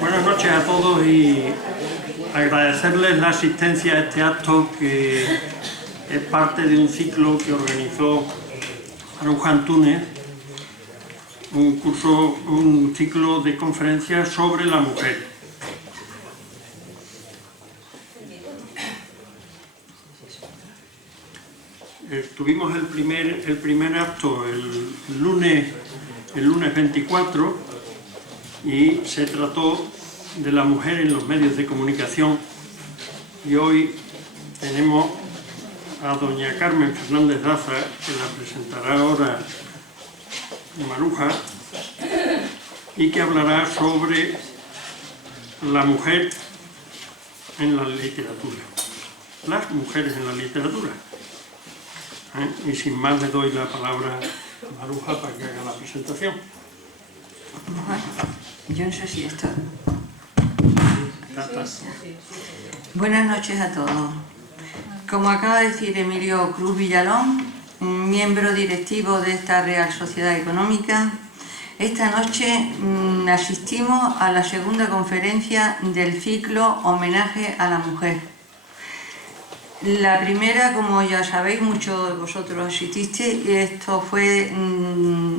Buenas noches a todos y agradecerles la asistencia a este acto que es parte de un ciclo que organizó Maruja Antúnez, un ciclo de conferencias sobre la mujer. Tuvimos el primer acto el lunes 24 y se trató de la mujer en los medios de comunicación, y hoy tenemos a doña Carmen Fernández Daza, que la presentará ahora Maruja, y que hablará sobre la mujer en la literatura, las mujeres en la literatura. Y sin más le doy la palabra a Maruja para que haga la presentación. Yo no sé si esto... Buenas noches a todos. Como acaba de decir Emilio Cruz Villalón, miembro directivo de esta Real Sociedad Económica, esta noche asistimos a la segunda conferencia del ciclo Homenaje a la Mujer. La primera, como ya sabéis, muchos de vosotros asististeis, y esto fue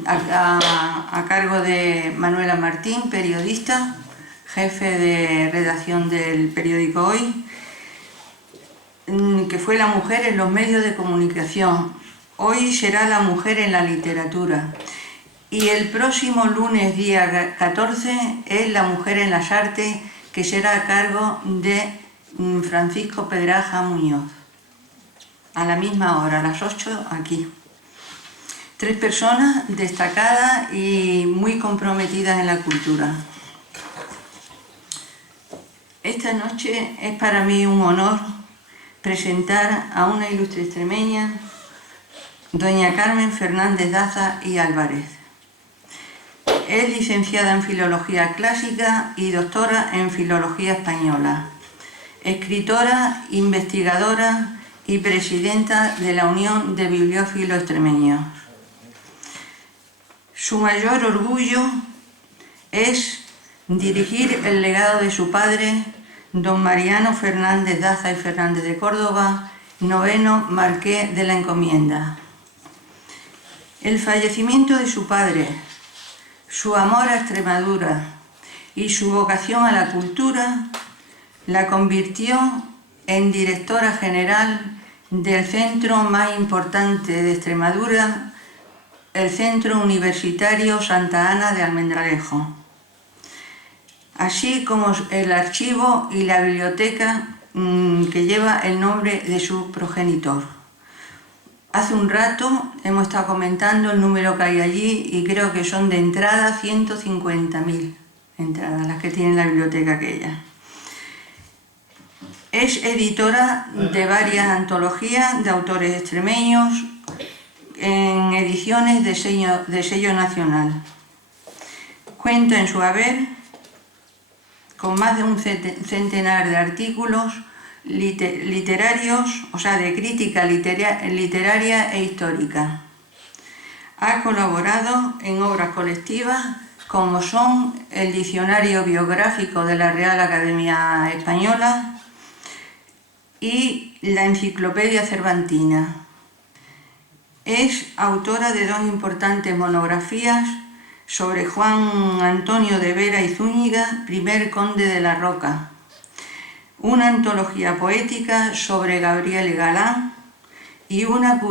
a cargo de Manuela Martín, periodista, jefe de redacción del periódico Hoy, que fue la mujer en los medios de comunicación. Hoy será la mujer en la literatura. Y el próximo lunes, día 14, es la mujer en las artes, que será a cargo de Francisco Pedraja Muñoz. A la misma hora, a las 8, aquí. 3 personas destacadas y muy comprometidas en la cultura. Esta noche es para mí un honor presentar a una ilustre extremeña, doña Carmen Fernández Daza y Álvarez. Es licenciada en Filología Clásica y doctora en Filología Española, escritora, investigadora y presidenta de la Unión de Bibliófilos Extremeños. Su mayor orgullo es dirigir el legado de su padre, don Mariano Fernández Daza y Fernández de Córdoba, 9º Marqués de la Encomienda. El fallecimiento de su padre, su amor a Extremadura y su vocación a la cultura la convirtió en directora general del centro más importante de Extremadura, el Centro Universitario Santa Ana de Almendralejo, así como el archivo y la biblioteca que lleva el nombre de su progenitor. Hace un rato hemos estado comentando el número que hay allí y creo que son de entrada 150.000 entradas las que tiene la biblioteca aquella. Es editora de varias antologías de autores extremeños en ediciones de sello nacional. Cuenta en su haber con más de un centenar de artículos literarios, o sea, de crítica literaria e histórica. Ha colaborado en obras colectivas como son el Diccionario Biográfico de la Real Academia Española y la Enciclopedia Cervantina. Es autora de 2 importantes monografías sobre Juan Antonio de Vera y Zúñiga, primer conde de la Roca, una antología poética sobre Gabriel Galán y una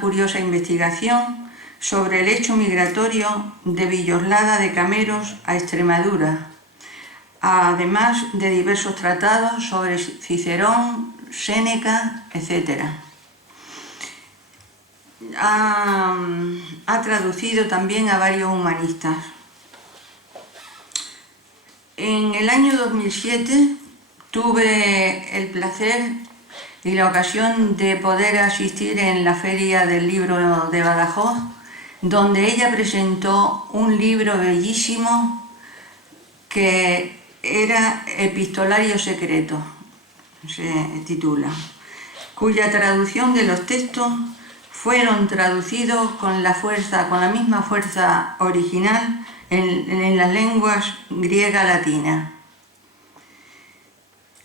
curiosa investigación sobre el hecho migratorio de Villoslada de Cameros a Extremadura, además de diversos tratados sobre Cicerón, Séneca, etc. Ha traducido también a varios humanistas. En el año 2007 tuve el placer y la ocasión de poder asistir en la Feria del Libro de Badajoz, donde ella presentó un libro bellísimo que era Epistolario Secreto, se titula, cuya traducción de los textos fueron traducidos con la misma fuerza original en las lenguas griega latina.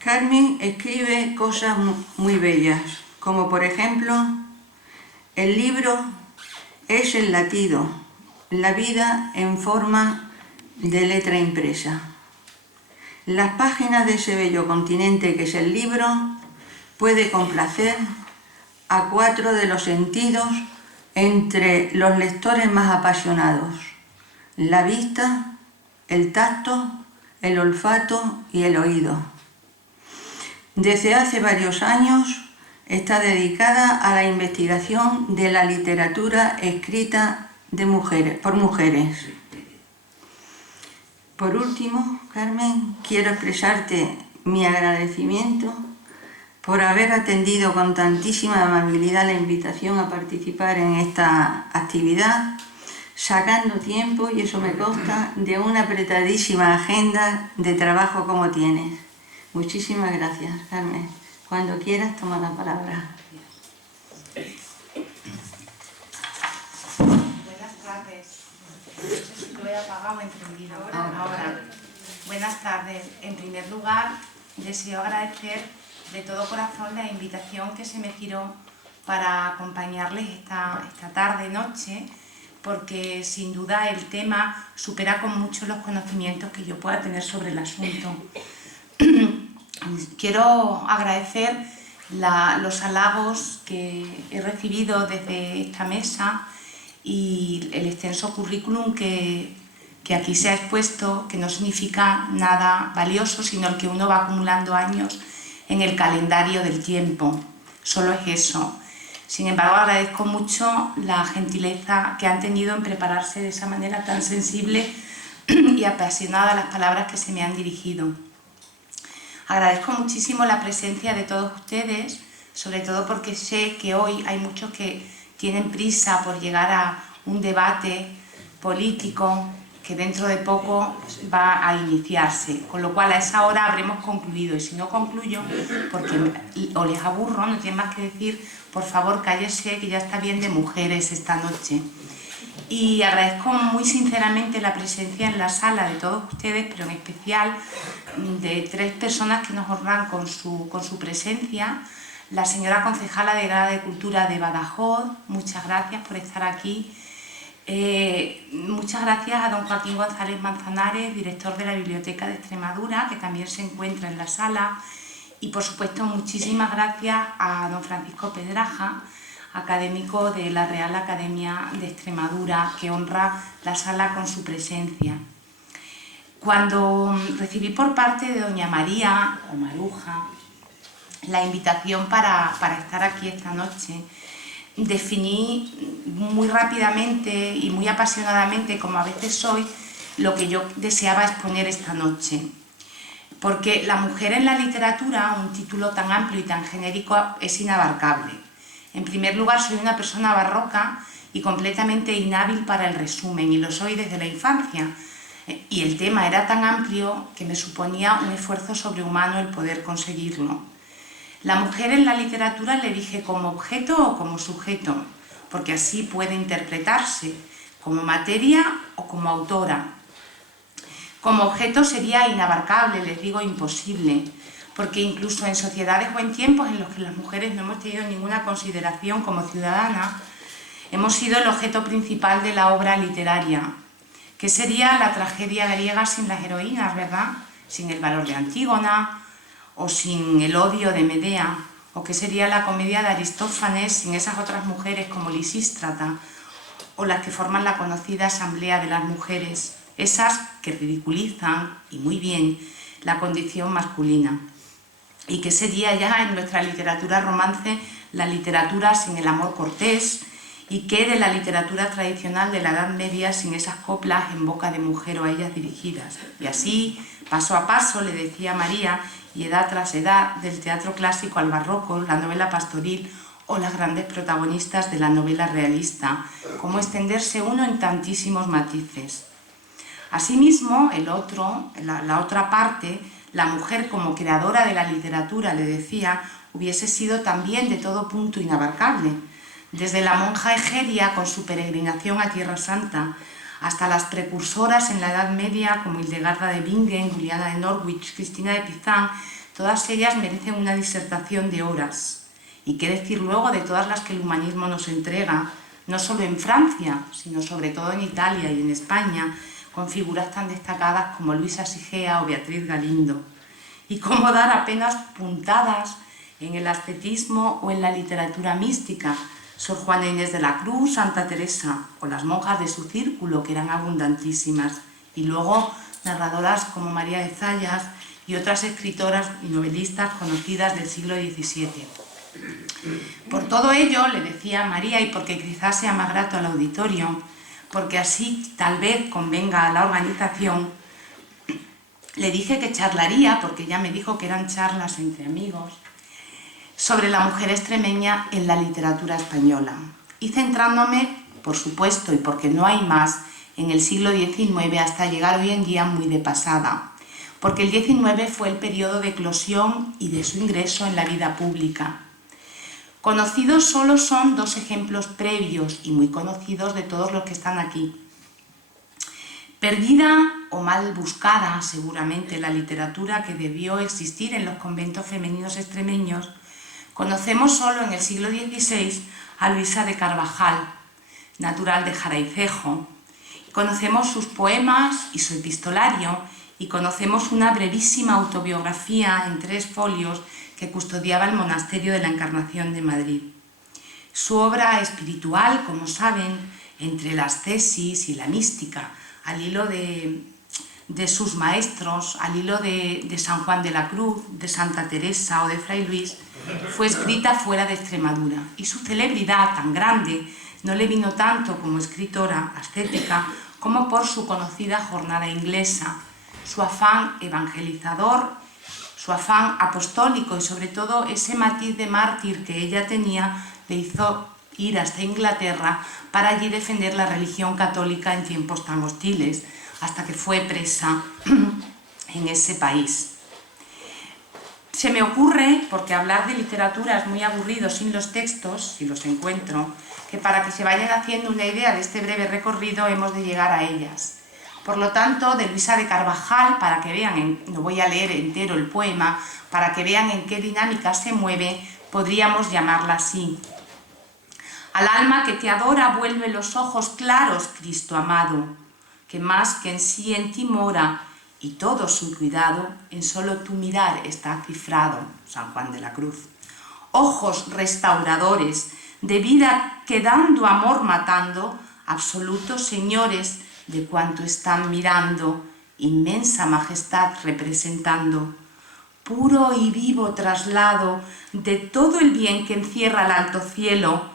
Carmen escribe cosas muy bellas, como por ejemplo, el libro es el latido, la vida en forma de letra impresa. Las páginas de ese bello continente que es el libro puede complacer a 4 de los sentidos entre los lectores más apasionados: la vista, el tacto, el olfato y el oído. Desde hace varios años está dedicada a la investigación de la literatura escrita por mujeres. Por último, Carmen, quiero expresarte mi agradecimiento por haber atendido con tantísima amabilidad la invitación a participar en esta actividad, sacando tiempo, y eso me consta, de una apretadísima agenda de trabajo como tienes. Muchísimas gracias, Carmen. Cuando quieras, toma la palabra. Buenas tardes. No sé si lo he apagado o encendido. Ahora. Buenas tardes. En primer lugar, deseo agradecer de todo corazón la invitación que se me giró para acompañarles esta tarde-noche, porque sin duda el tema supera con mucho los conocimientos que yo pueda tener sobre el asunto. Quiero agradecer los halagos que he recibido desde esta mesa y el extenso currículum que aquí se ha expuesto, que no significa nada valioso, sino el que uno va acumulando años en el calendario del tiempo. Solo es eso. Sin embargo, agradezco mucho la gentileza que han tenido en prepararse de esa manera tan sensible y apasionada las palabras que se me han dirigido. Agradezco muchísimo la presencia de todos ustedes, sobre todo porque sé que hoy hay muchos que tienen prisa por llegar a un debate político que dentro de poco va a iniciarse, con lo cual a esa hora habremos concluido, y si no concluyo, porque o les aburro, no tienen más que decir, por favor cállese, que ya está bien de mujeres esta noche. Y agradezco muy sinceramente la presencia en la sala de todos ustedes, pero en especial de 3 personas que nos honran con su presencia. La señora concejala delegada de Cultura de Badajoz, muchas gracias por estar aquí. Muchas gracias a don Joaquín González Manzanares, director de la Biblioteca de Extremadura, que también se encuentra en la sala. Y por supuesto muchísimas gracias a don Francisco Pedraja, académico de la Real Academia de Extremadura, que honra la sala con su presencia. Cuando recibí por parte de doña María, o Maruja, la invitación para estar aquí esta noche, definí muy rápidamente y muy apasionadamente, como a veces soy, lo que yo deseaba exponer esta noche. Porque la mujer en la literatura, un título tan amplio y tan genérico, es inabarcable. En primer lugar, soy una persona barroca y completamente inhábil para el resumen, y lo soy desde la infancia. Y el tema era tan amplio que me suponía un esfuerzo sobrehumano el poder conseguirlo. La mujer en la literatura le dije como objeto o como sujeto, porque así puede interpretarse, como materia o como autora. Como objeto sería inabarcable, les digo imposible, porque incluso en sociedades o en tiempos en los que las mujeres no hemos tenido ninguna consideración como ciudadanas, hemos sido el objeto principal de la obra literaria, que sería la tragedia griega sin las heroínas, ¿verdad? Sin el valor de Antígona, o sin el odio de Medea, o que sería la comedia de Aristófanes sin esas otras mujeres como Lisístrata, o las que forman la conocida Asamblea de las Mujeres, esas que ridiculizan, y muy bien, la condición masculina. Y que sería ya en nuestra literatura romance la literatura sin el amor cortés, y que de la literatura tradicional de la Edad Media sin esas coplas en boca de mujer o a ellas dirigidas. Y así, paso a paso, le decía María, y edad tras edad, del teatro clásico al barroco, la novela pastoril o las grandes protagonistas de la novela realista, como extenderse uno en tantísimos matices. Asimismo, la otra parte, la mujer como creadora de la literatura, le decía, hubiese sido también de todo punto inabarcable, desde la monja Egeria con su peregrinación a Tierra Santa, hasta las precursoras en la Edad Media como Hildegarda de Bingen, Juliana de Norwich, Cristina de Pizán. Todas ellas merecen una disertación de horas. Y qué decir luego de todas las que el humanismo nos entrega, no solo en Francia, sino sobre todo en Italia y en España, con figuras tan destacadas como Luisa Sigea o Beatriz Galindo. Y cómo dar apenas puntadas en el ascetismo o en la literatura mística, Sor Juana Inés de la Cruz, Santa Teresa o las monjas de su círculo, que eran abundantísimas, y luego narradoras como María de Zayas y otras escritoras y novelistas conocidas del siglo XVII. Por todo ello, le decía a María, y porque quizás sea más grato al auditorio, porque así tal vez convenga a la organización, le dije que charlaría, porque ella me dijo que eran charlas entre amigos, sobre la mujer extremeña en la literatura española, y centrándome, por supuesto, y porque no hay más, en el siglo XIX hasta llegar hoy en día muy de pasada, porque el XIX fue el periodo de eclosión y de su ingreso en la vida pública. Conocidos solo son dos ejemplos previos y muy conocidos de todos los que están aquí. Perdida o mal buscada, seguramente, la literatura que debió existir en los conventos femeninos extremeños, conocemos solo en el siglo XVI a Luisa de Carvajal, natural de Jaraicejo. Conocemos sus poemas y su epistolario, y conocemos una brevísima autobiografía en 3 folios que custodiaba el Monasterio de la Encarnación de Madrid. Su obra espiritual, como saben, entre las tesis y la mística, al hilo de sus maestros, al hilo de San Juan de la Cruz, de Santa Teresa o de Fray Luis, fue escrita fuera de Extremadura, y su celebridad tan grande no le vino tanto como escritora ascética como por su conocida jornada inglesa, su afán evangelizador, su afán apostólico y sobre todo ese matiz de mártir que ella tenía le hizo ir hasta Inglaterra para allí defender la religión católica en tiempos tan hostiles, hasta que fue presa en ese país. Se me ocurre, porque hablar de literatura es muy aburrido sin los textos, si los encuentro, que para que se vayan haciendo una idea de este breve recorrido hemos de llegar a ellas. Por lo tanto, de Luisa de Carvajal, para que vean, no voy a leer entero el poema, para que vean en qué dinámica se mueve, podríamos llamarla así. Al alma que te adora vuelve los ojos claros, Cristo amado, que más que en sí en ti mora, y todo su cuidado en solo tu mirar está cifrado, San Juan de la Cruz. Ojos restauradores, de vida que dando amor matando, absolutos señores de cuanto están mirando, inmensa majestad representando, puro y vivo traslado de todo el bien que encierra el alto cielo,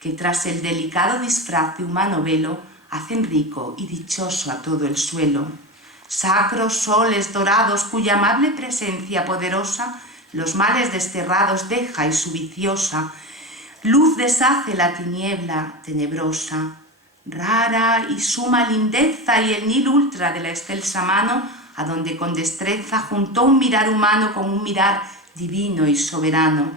que tras el delicado disfraz de humano velo, hacen rico y dichoso a todo el suelo. Sacros soles dorados, cuya amable presencia poderosa los males desterrados deja y su viciosa luz deshace la tiniebla tenebrosa. Rara y suma lindeza y el nil ultra de la excelsa mano, a donde con destreza juntó un mirar humano con un mirar divino y soberano.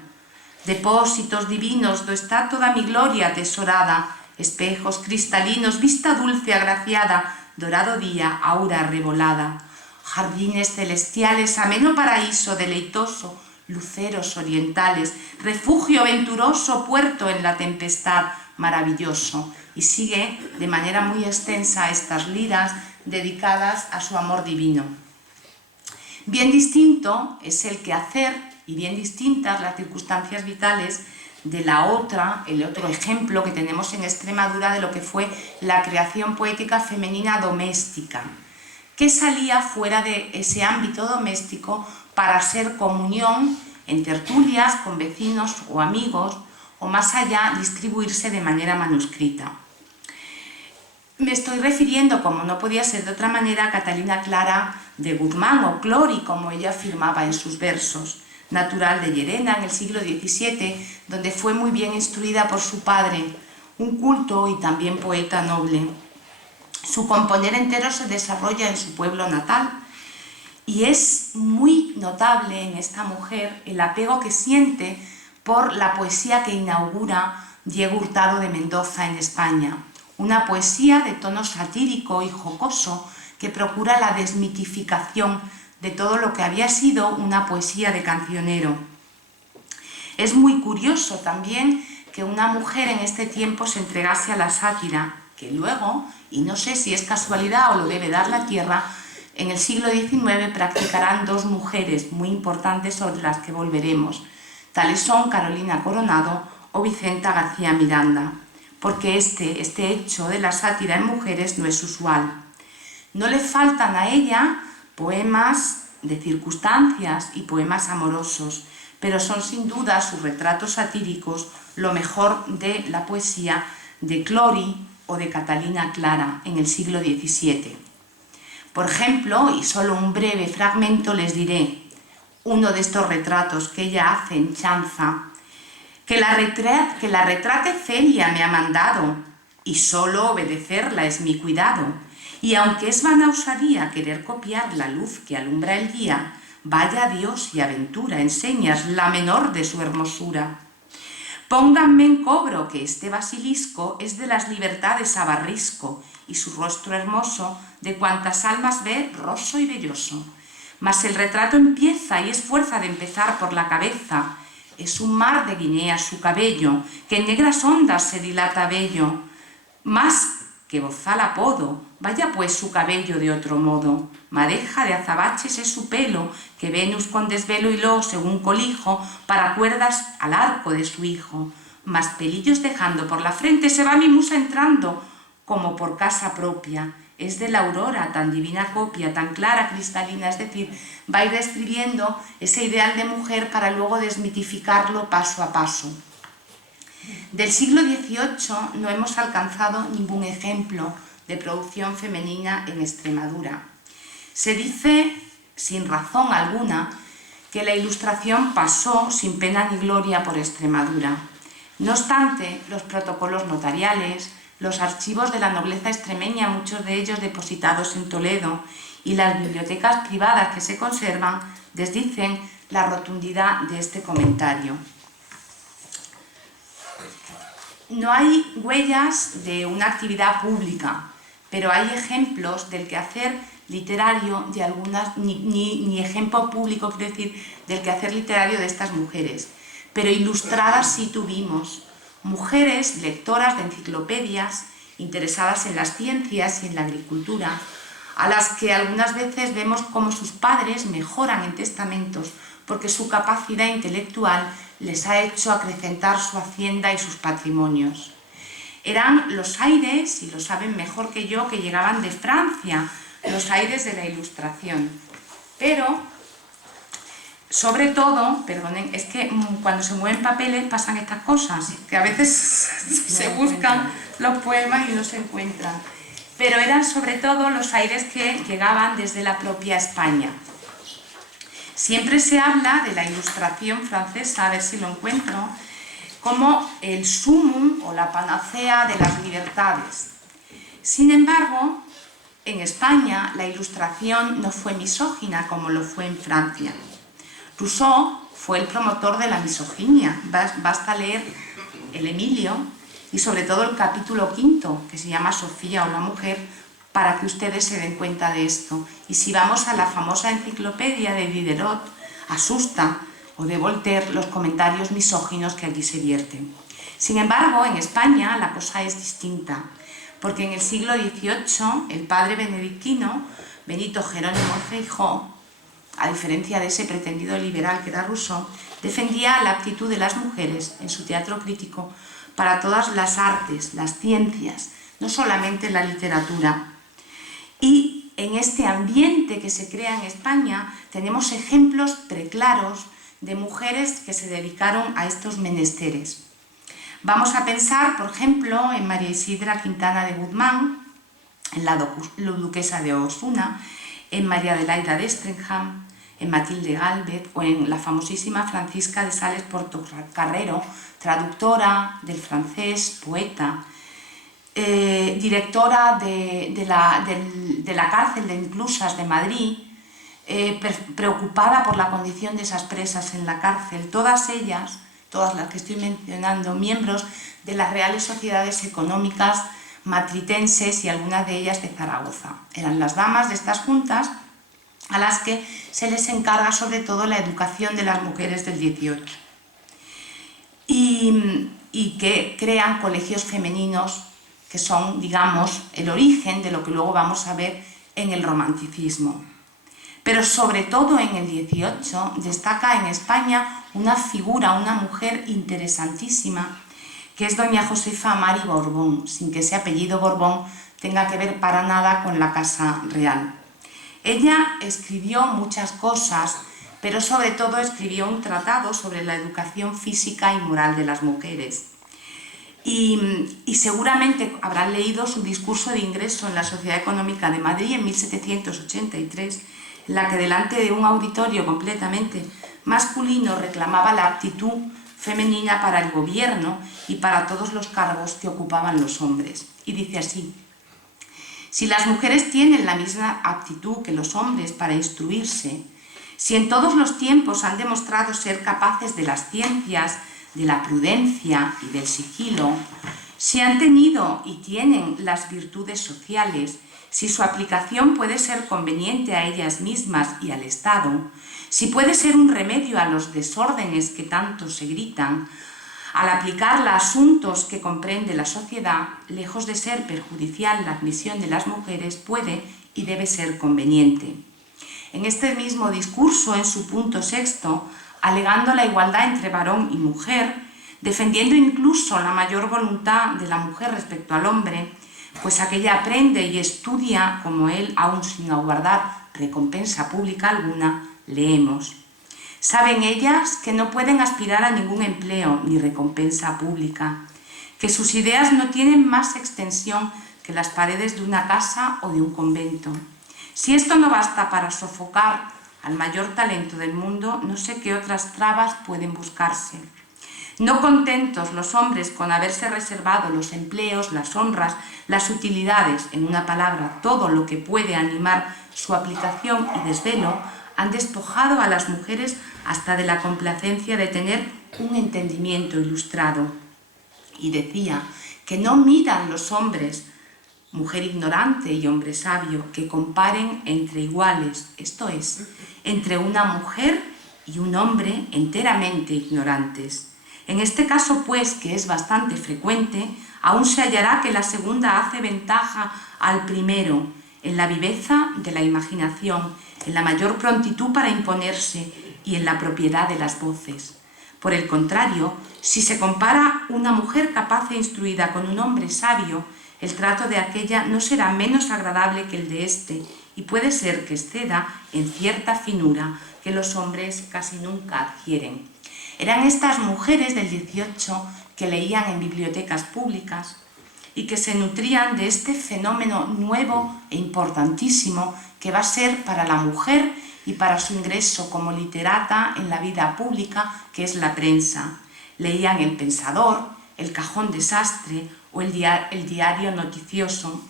Depósitos divinos do está toda mi gloria atesorada, espejos cristalinos, vista dulce agraciada, dorado día, aura arrebolada, jardines celestiales, ameno paraíso deleitoso, luceros orientales, refugio venturoso, puerto en la tempestad, maravilloso. Y sigue de manera muy extensa estas liras dedicadas a su amor divino. Bien distinto es el quehacer y bien distintas las circunstancias vitales de la otra, el otro ejemplo que tenemos en Extremadura de lo que fue la creación poética femenina doméstica, que salía fuera de ese ámbito doméstico para ser comunión en tertulias con vecinos o amigos, o más allá distribuirse de manera manuscrita. Me estoy refiriendo, como no podía ser de otra manera, a Catalina Clara de Guzmán, o Clori, como ella afirmaba en sus versos. natural de Llerena en el siglo XVII, donde fue muy bien instruida por su padre, un culto y también poeta noble. Su componer entero se desarrolla en su pueblo natal y es muy notable en esta mujer el apego que siente por la poesía que inaugura Diego Hurtado de Mendoza en España. Una poesía de tono satírico y jocoso que procura la desmitificación de todo lo que había sido una poesía de cancionero. Es muy curioso también que una mujer en este tiempo se entregase a la sátira, que luego, y no sé si es casualidad o lo debe dar la tierra, en el siglo XIX practicarán dos mujeres muy importantes sobre las que volveremos. Tales son Carolina Coronado o Vicenta García Miranda, porque este hecho de la sátira en mujeres no es usual. No le faltan a ella poemas de circunstancias y poemas amorosos, pero son sin duda sus retratos satíricos lo mejor de la poesía de Clory o de Catalina Clara en el siglo XVII. Por ejemplo, y solo un breve fragmento les diré, uno de estos retratos que ella hace en chanza, que la retrate Celia me ha mandado, y solo obedecerla es mi cuidado, y aunque es vana osadía querer copiar la luz que alumbra el día, vaya Dios y aventura enseñas la menor de su hermosura. Pónganme en cobro que este basilisco es de las libertades abarrisco, y su rostro hermoso de cuantas almas ve roso y belloso. Mas el retrato empieza y es fuerza de empezar por la cabeza. Es un mar de guineas su cabello, que en negras ondas se dilata bello. Más que bozal apodo, vaya pues su cabello de otro modo. Madeja de azabaches es su pelo, que Venus con desvelo hiló según colijo para cuerdas al arco de su hijo. Mas pelillos dejando por la frente se va mi musa entrando, como por casa propia. Es de la aurora tan divina copia, tan clara, cristalina, es decir, va a ir describiendo ese ideal de mujer para luego desmitificarlo paso a paso. Del siglo XVIII no hemos alcanzado ningún ejemplo de producción femenina en Extremadura. Se dice, sin razón alguna, que la Ilustración pasó sin pena ni gloria por Extremadura. No obstante, los protocolos notariales, los archivos de la nobleza extremeña, muchos de ellos depositados en Toledo, y las bibliotecas privadas que se conservan, desdicen la rotundidad de este comentario. No hay huellas de una actividad pública, pero hay ejemplos del quehacer literario de algunas, ni ejemplo público, quiero decir, del quehacer literario de estas mujeres. Pero ilustradas sí tuvimos. Mujeres lectoras de enciclopedias, interesadas en las ciencias y en la agricultura, a las que algunas veces vemos cómo sus padres mejoran en testamentos porque su capacidad intelectual les ha hecho acrecentar su hacienda y sus patrimonios. Eran los aires, y lo saben mejor que yo, que llegaban de Francia, los aires de la Ilustración. Pero, sobre todo, perdonen, es que cuando se mueven papeles pasan estas cosas, que a veces se buscan los poemas y no se encuentran. Pero eran sobre todo los aires que llegaban desde la propia España. Siempre se habla de la Ilustración francesa, a ver si lo encuentro, como el sumum o la panacea de las libertades. Sin embargo, en España la Ilustración no fue misógina como lo fue en Francia. Rousseau fue el promotor de la misoginia. Basta leer el Emilio y sobre todo el capítulo 5, que se llama Sofía o la mujer, para que ustedes se den cuenta de esto. Y si vamos a la famosa enciclopedia de Diderot, asusta, o de Voltaire, los comentarios misóginos que allí se vierten. Sin embargo, en España la cosa es distinta, porque en el siglo XVIII el padre benedictino, Benito Jerónimo Feijoo, a diferencia de ese pretendido liberal que era Rousseau, defendía la aptitud de las mujeres en su teatro crítico para todas las artes, las ciencias, no solamente la literatura. Y en este ambiente que se crea en España tenemos ejemplos preclaros de mujeres que se dedicaron a estos menesteres. Vamos a pensar, por ejemplo, en María Isidra Quintana de Guzmán, en la duquesa de Osuna, en María Adelaida de Estringham, en Matilde Gálvez o en la famosísima Francisca de Sales Portocarrero, traductora del francés, poeta, directora de la cárcel de Inclusas de Madrid, preocupada por la condición de esas presas en la cárcel, todas ellas, todas las que estoy mencionando, miembros de las Reales Sociedades Económicas matritenses y algunas de ellas de Zaragoza. Eran las damas de estas juntas a las que se les encarga sobre todo la educación de las mujeres del 18 y que crean colegios femeninos que son, digamos, el origen de lo que luego vamos a ver en el romanticismo. Pero sobre todo en el 18 destaca en España una figura, una mujer interesantísima, que es doña Josefa Mari Borbón, sin que ese apellido Borbón tenga que ver para nada con la Casa Real. Ella escribió muchas cosas, pero sobre todo escribió un tratado sobre la educación física y moral de las mujeres. Y seguramente habrán leído su discurso de ingreso en la Sociedad Económica de Madrid en 1783, en la que delante de un auditorio completamente masculino reclamaba la aptitud femenina para el gobierno y para todos los cargos que ocupaban los hombres. Y dice así: si las mujeres tienen la misma aptitud que los hombres para instruirse, si en todos los tiempos han demostrado ser capaces de las ciencias, de la prudencia y del sigilo, si han tenido y tienen las virtudes sociales, si su aplicación puede ser conveniente a ellas mismas y al Estado, si puede ser un remedio a los desórdenes que tanto se gritan, al aplicarla a asuntos que comprende la sociedad, lejos de ser perjudicial la admisión de las mujeres, puede y debe ser conveniente. En este mismo discurso, en su punto 6, alegando la igualdad entre varón y mujer, defendiendo incluso la mayor voluntad de la mujer respecto al hombre, pues aquella aprende y estudia como él, aun sin aguardar recompensa pública alguna, leemos: saben ellas que no pueden aspirar a ningún empleo ni recompensa pública, que sus ideas no tienen más extensión que las paredes de una casa o de un convento. Si esto no basta para sofocar al mayor talento del mundo, no sé qué otras trabas pueden buscarse. No contentos los hombres con haberse reservado los empleos, las honras, las utilidades, en una palabra, todo lo que puede animar su aplicación y desvelo, han despojado a las mujeres hasta de la complacencia de tener un entendimiento ilustrado. Y decía que no midan los hombres, mujer ignorante y hombre sabio, que comparen entre iguales, esto es, entre una mujer y un hombre enteramente ignorantes. En este caso, pues, que es bastante frecuente, aún se hallará que la segunda hace ventaja al primero en la viveza de la imaginación, en la mayor prontitud para imponerse y en la propiedad de las voces. Por el contrario, si se compara una mujer capaz e instruida con un hombre sabio, el trato de aquella no será menos agradable que el de éste, y puede ser que exceda en cierta finura que los hombres casi nunca adquieren. Eran estas mujeres del 18 que leían en bibliotecas públicas y que se nutrían de este fenómeno nuevo e importantísimo que va a ser para la mujer y para su ingreso como literata en la vida pública, que es la prensa. Leían El Pensador, El Cajón Desastre o el Diario Noticioso.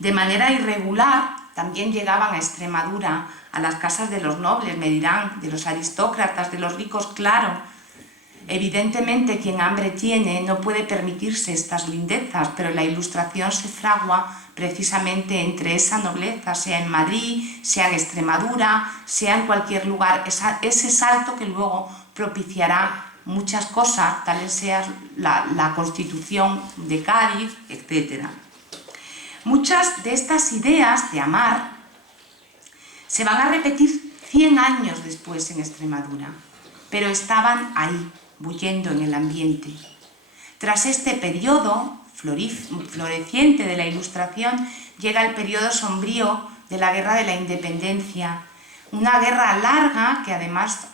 De manera irregular también llegaban a Extremadura, a las casas de los nobles, me dirán, de los aristócratas, de los ricos, claro. Evidentemente, quien hambre tiene no puede permitirse estas lindezas, pero la Ilustración se fragua precisamente entre esa nobleza, sea en Madrid, sea en Extremadura, sea en cualquier lugar, ese salto que luego propiciará muchas cosas, tal sea la Constitución de Cádiz, etc. Muchas de estas ideas de amar se van a repetir 100 años después en Extremadura, pero estaban ahí, bullendo en el ambiente. Tras este periodo floreciente de la Ilustración, llega el periodo sombrío de la Guerra de la Independencia, una guerra larga que además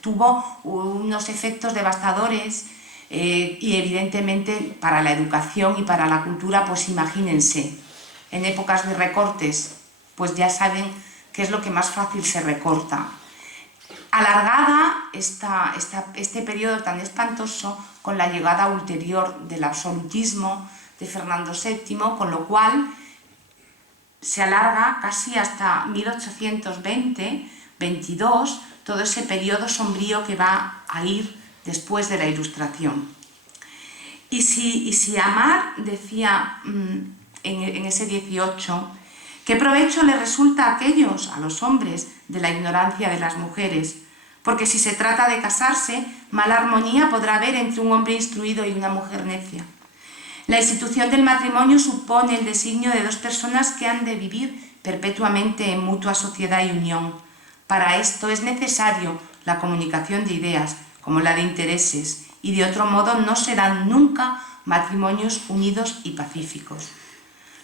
tuvo unos efectos devastadores y evidentemente para la educación y para la cultura, pues imagínense, en épocas de recortes, pues ya saben que es lo que más fácil se recorta. Alargada este periodo tan espantoso con la llegada ulterior del absolutismo de Fernando VII, con lo cual se alarga casi hasta 1820-22, todo ese periodo sombrío que va a ir después de la Ilustración. Y si Amarr decía en ese 18, ¿qué provecho le resulta a aquellos, a los hombres, de la ignorancia de las mujeres? Porque si se trata de casarse, mala armonía podrá haber entre un hombre instruido y una mujer necia. La institución del matrimonio supone el designio de dos personas que han de vivir perpetuamente en mutua sociedad y unión. Para esto es necesario la comunicación de ideas, como la de intereses, y de otro modo no serán nunca matrimonios unidos y pacíficos.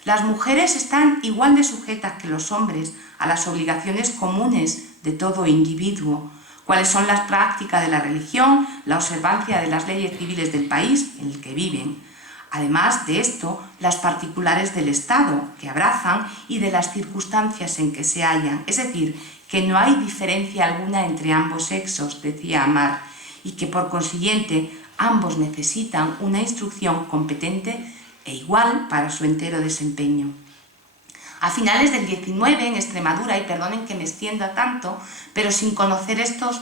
Las mujeres están igual de sujetas que los hombres a las obligaciones comunes de todo individuo, cuáles son las prácticas de la religión, la observancia de las leyes civiles del país en el que viven. Además de esto, las particulares del Estado, que abrazan, y de las circunstancias en que se hallan. Es decir, que no hay diferencia alguna entre ambos sexos, decía Amarr, y que por consiguiente ambos necesitan una instrucción competente e igual para su entero desempeño. A finales del 19, en Extremadura, y perdonen que me extienda tanto, pero sin conocer estos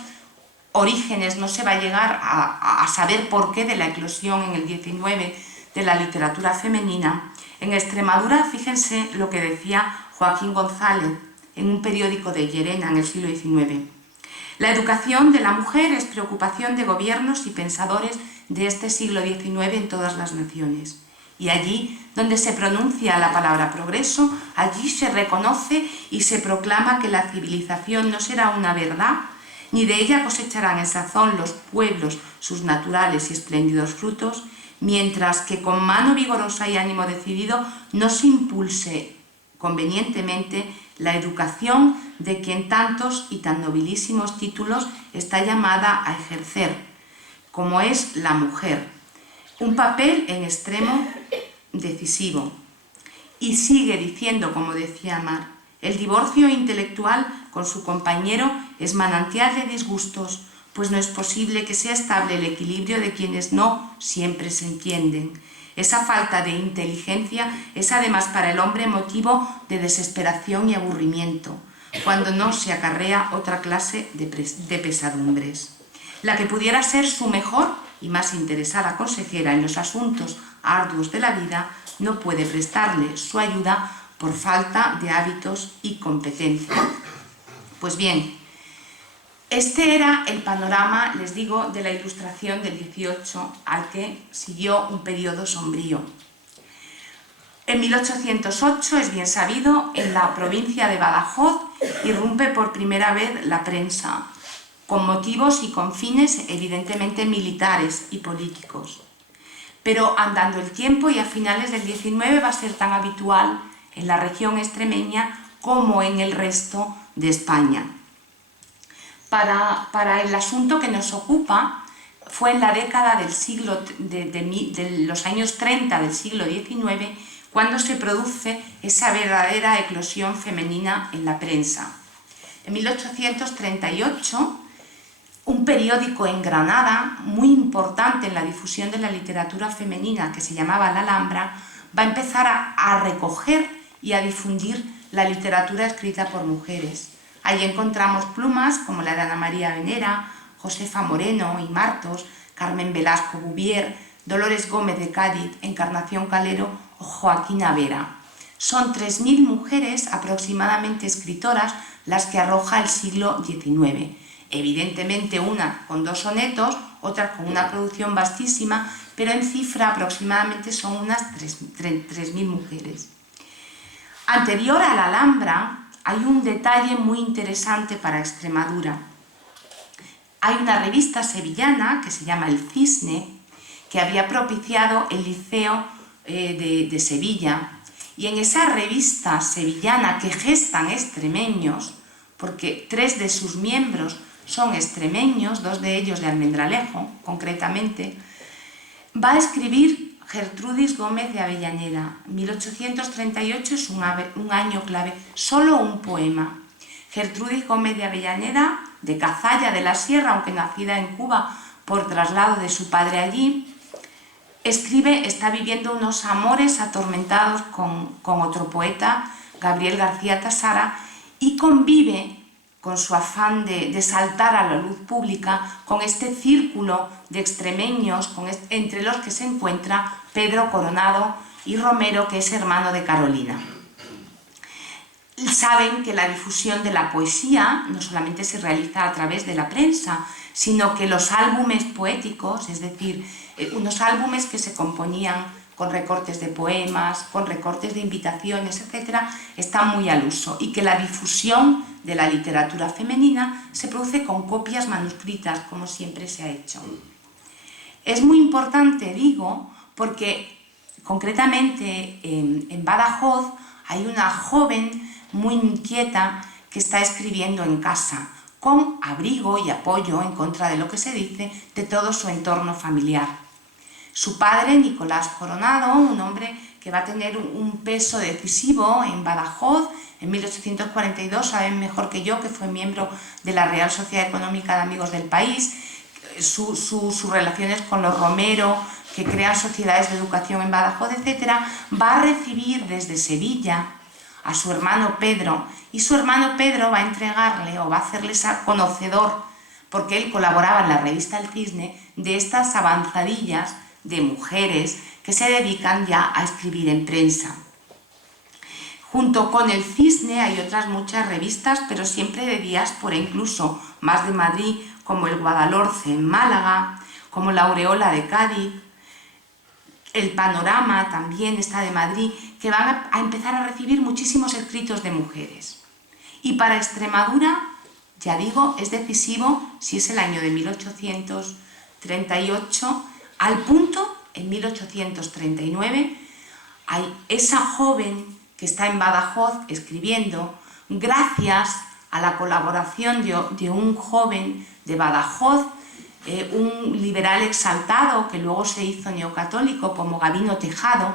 orígenes no se va a llegar a saber por qué de la eclosión en el 19 de la literatura femenina. En Extremadura, fíjense lo que decía Joaquín González en un periódico de Llerena en el siglo XIX. La educación de la mujer es preocupación de gobiernos y pensadores de este siglo XIX en todas las naciones. Y allí donde se pronuncia la palabra progreso, allí se reconoce y se proclama que la civilización no será una verdad, ni de ella cosecharán en sazón los pueblos sus naturales y espléndidos frutos, mientras que con mano vigorosa y ánimo decidido no se impulse convenientemente la educación de quien tantos y tan nobilísimos títulos está llamada a ejercer, como es la mujer, un papel en extremo decisivo. Y sigue diciendo, como decía Amarr, el divorcio intelectual con su compañero es manantial de disgustos, pues no es posible que sea estable el equilibrio de quienes no siempre se entienden. Esa falta de inteligencia es además para el hombre motivo de desesperación y aburrimiento, cuando no se acarrea otra clase de pesadumbres. La que pudiera ser su mejor y más interesada consejera en los asuntos arduos de la vida no puede prestarle su ayuda por falta de hábitos y competencia. Pues bien, este era el panorama, les digo, de la Ilustración del 18, al que siguió un periodo sombrío. En 1808, es bien sabido, en la provincia de Badajoz irrumpe por primera vez la prensa, con motivos y con fines evidentemente militares y políticos. Pero andando el tiempo y a finales del 19 va a ser tan habitual en la región extremeña como en el resto de España. Para el asunto que nos ocupa, fue en la década del siglo, de los años 30 del siglo XIX, cuando se produce esa verdadera eclosión femenina en la prensa. En 1838, un periódico en Granada, muy importante en la difusión de la literatura femenina, que se llamaba La Alhambra, va a empezar a recoger y a difundir la literatura escrita por mujeres. Allí encontramos plumas como la de Ana María Venera, Josefa Moreno y Martos, Carmen Velasco Bouvier, Dolores Gómez de Cádiz, Encarnación Calero o Joaquina Vera. Son 3.000 mujeres aproximadamente escritoras las que arroja el siglo XIX. Evidentemente una con 2 sonetos, otra con una producción vastísima, pero en cifra aproximadamente son unas 3.000 mujeres. Anterior a la Alhambra, hay un detalle muy interesante para Extremadura. Hay una revista sevillana que se llama El Cisne, que había propiciado el Liceo de Sevilla, y en esa revista sevillana que gestan extremeños, porque 3 de sus miembros son extremeños, 2 de ellos de Almendralejo, concretamente, va a escribir Gertrudis Gómez de Avellaneda. 1838 es un año clave, solo un poema. Gertrudis Gómez de Avellaneda, de Cazalla de la Sierra, aunque nacida en Cuba por traslado de su padre allí, escribe, está viviendo unos amores atormentados con otro poeta, Gabriel García Tasara, y convive con su afán de saltar a la luz pública con este círculo de extremeños entre los que se encuentra Pedro Coronado y Romero, que es hermano de Carolina. Saben que la difusión de la poesía no solamente se realiza a través de la prensa, sino que los álbumes poéticos, es decir, unos álbumes que se componían con recortes de poemas, con recortes de invitaciones, etc., están muy al uso, y que la difusión de la literatura femenina se produce con copias manuscritas, como siempre se ha hecho. Es muy importante, digo, porque concretamente en Badajoz hay una joven muy inquieta que está escribiendo en casa, con abrigo y apoyo, en contra de lo que se dice, de todo su entorno familiar. Su padre, Nicolás Coronado, un hombre que va a tener un peso decisivo en Badajoz, en 1842, saben mejor que yo que fue miembro de la Real Sociedad Económica de Amigos del País, sus relaciones con los Romero, que crean sociedades de educación en Badajoz, etc., va a recibir desde Sevilla a su hermano Pedro, y su hermano Pedro va a entregarle o va a hacerle conocedor, porque él colaboraba en la revista El Cisne, de estas avanzadillas de mujeres que se dedican ya a escribir en prensa. Junto con El Cisne hay otras muchas revistas, pero siempre de diáspora, incluso más de Madrid, como El Guadalhorce en Málaga, como La Aureola de Cádiz, El Panorama también está de Madrid, que van a empezar a recibir muchísimos escritos de mujeres. Y para Extremadura, ya digo, es decisivo si es el año de 1838, al punto, en 1839, hay esa joven que está en Badajoz escribiendo, gracias a la colaboración de un joven de Badajoz, un liberal exaltado que luego se hizo neocatólico como Gabino Tejado,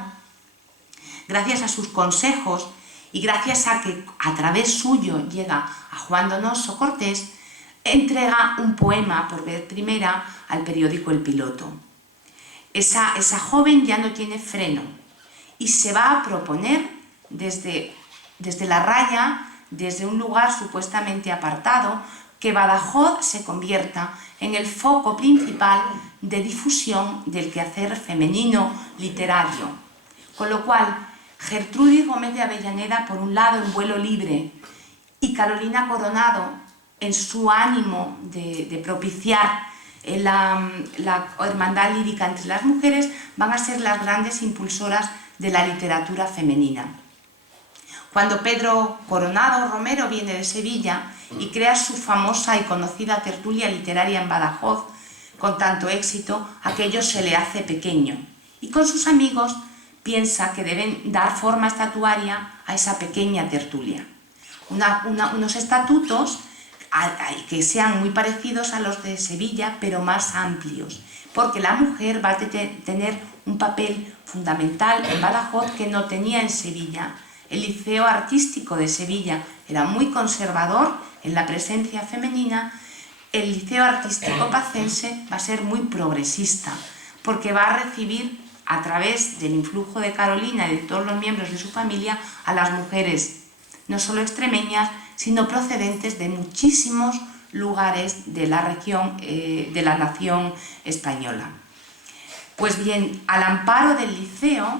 gracias a sus consejos y gracias a que a través suyo llega a Juan Donoso Cortés, entrega un poema por vez primera al periódico El Piloto. Esa joven ya no tiene freno y se va a proponer desde la raya, desde un lugar supuestamente apartado, que Badajoz se convierta en el foco principal de difusión del quehacer femenino literario. Con lo cual, Gertrudis Gómez de Avellaneda, por un lado, en vuelo libre, y Carolina Coronado, en su ánimo de propiciar la hermandad lírica entre las mujeres, van a ser las grandes impulsoras de la literatura femenina. Cuando Pedro Coronado Romero viene de Sevilla y crea su famosa y conocida tertulia literaria en Badajoz, con tanto éxito, aquello se le hace pequeño, y con sus amigos piensa que deben dar forma estatuaria a esa pequeña tertulia. Unos estatutos que sean muy parecidos a los de Sevilla, pero más amplios, porque la mujer va a tener un papel fundamental en Badajoz que no tenía en Sevilla. El Liceo Artístico de Sevilla era muy conservador en la presencia femenina. El Liceo Artístico Pacense va a ser muy progresista, porque va a recibir, a través del influjo de Carolina y de todos los miembros de su familia, a las mujeres, no solo extremeñas, sino procedentes de muchísimos lugares de la región, de la nación española. Pues bien, al amparo del liceo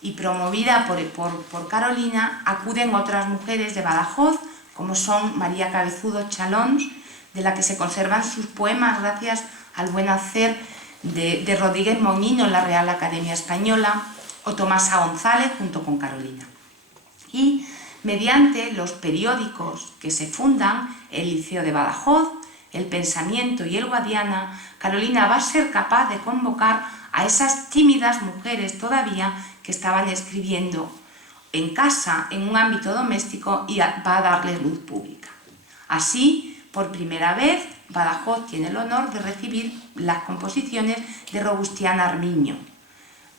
y promovida por Carolina, acuden otras mujeres de Badajoz, como son María Cabezudo Chalons, de la que se conservan sus poemas gracias al buen hacer de Rodríguez Moñino en la Real Academia Española, o Tomasa González junto con Carolina. Y mediante los periódicos que se fundan, el Liceo de Badajoz, El Pensamiento y El Guadiana, Carolina va a ser capaz de convocar a esas tímidas mujeres todavía que estaban escribiendo en casa, en un ámbito doméstico, y va a darles luz pública. Así, por primera vez, Badajoz tiene el honor de recibir las composiciones de Robustiana Armiño,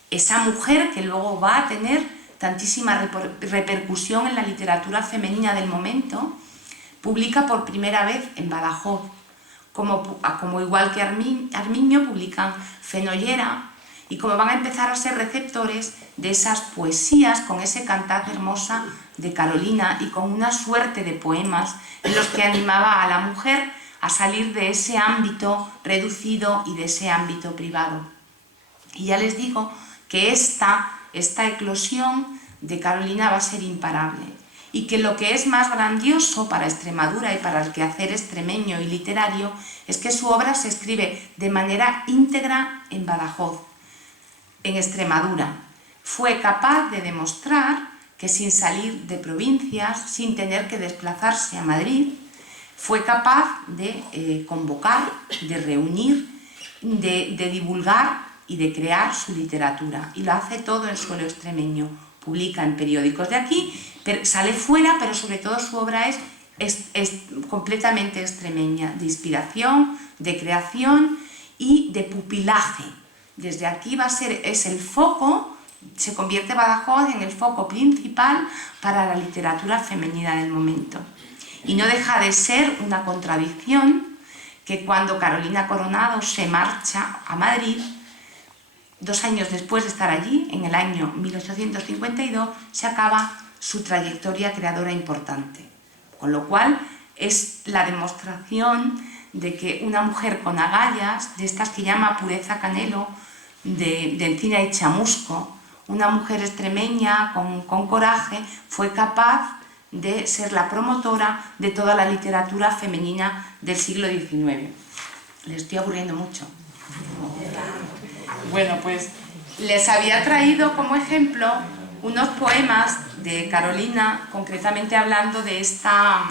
esa mujer que luego va a tener tantísima repercusión en la literatura femenina del momento, publica por primera vez en Badajoz, como igual que Armiño publican Fenollera, y como van a empezar a ser receptores de esas poesías con ese Cantad hermosa de Carolina y con una suerte de poemas en los que animaba a la mujer a salir de ese ámbito reducido y de ese ámbito privado. Y ya les digo que esta eclosión de Carolina va a ser imparable y que lo que es más grandioso para Extremadura y para el quehacer extremeño y literario es que su obra se escribe de manera íntegra en Badajoz, en Extremadura. Fue capaz de demostrar que sin salir de provincias, sin tener que desplazarse a Madrid, fue capaz de convocar, de reunir, de divulgar y de crear su literatura. Y lo hace todo en suelo extremeño. Publica en periódicos de aquí, pero sale fuera, pero sobre todo su obra es completamente extremeña, de inspiración, de creación y de pupilaje. Desde aquí es el foco, se convierte Badajoz en el foco principal para la literatura femenina del momento. Y no deja de ser una contradicción que cuando Carolina Coronado se marcha a Madrid, 2 años después de estar allí, en el año 1852, se acaba su trayectoria creadora importante. Con lo cual es la demostración de que una mujer con agallas, de estas que llama Pureza Canelo, de Encina y Chamusco, una mujer extremeña con coraje, fue capaz de ser la promotora de toda la literatura femenina del siglo XIX. Les estoy aburriendo mucho. Bueno, pues les había traído como ejemplo unos poemas de Carolina, concretamente hablando de esta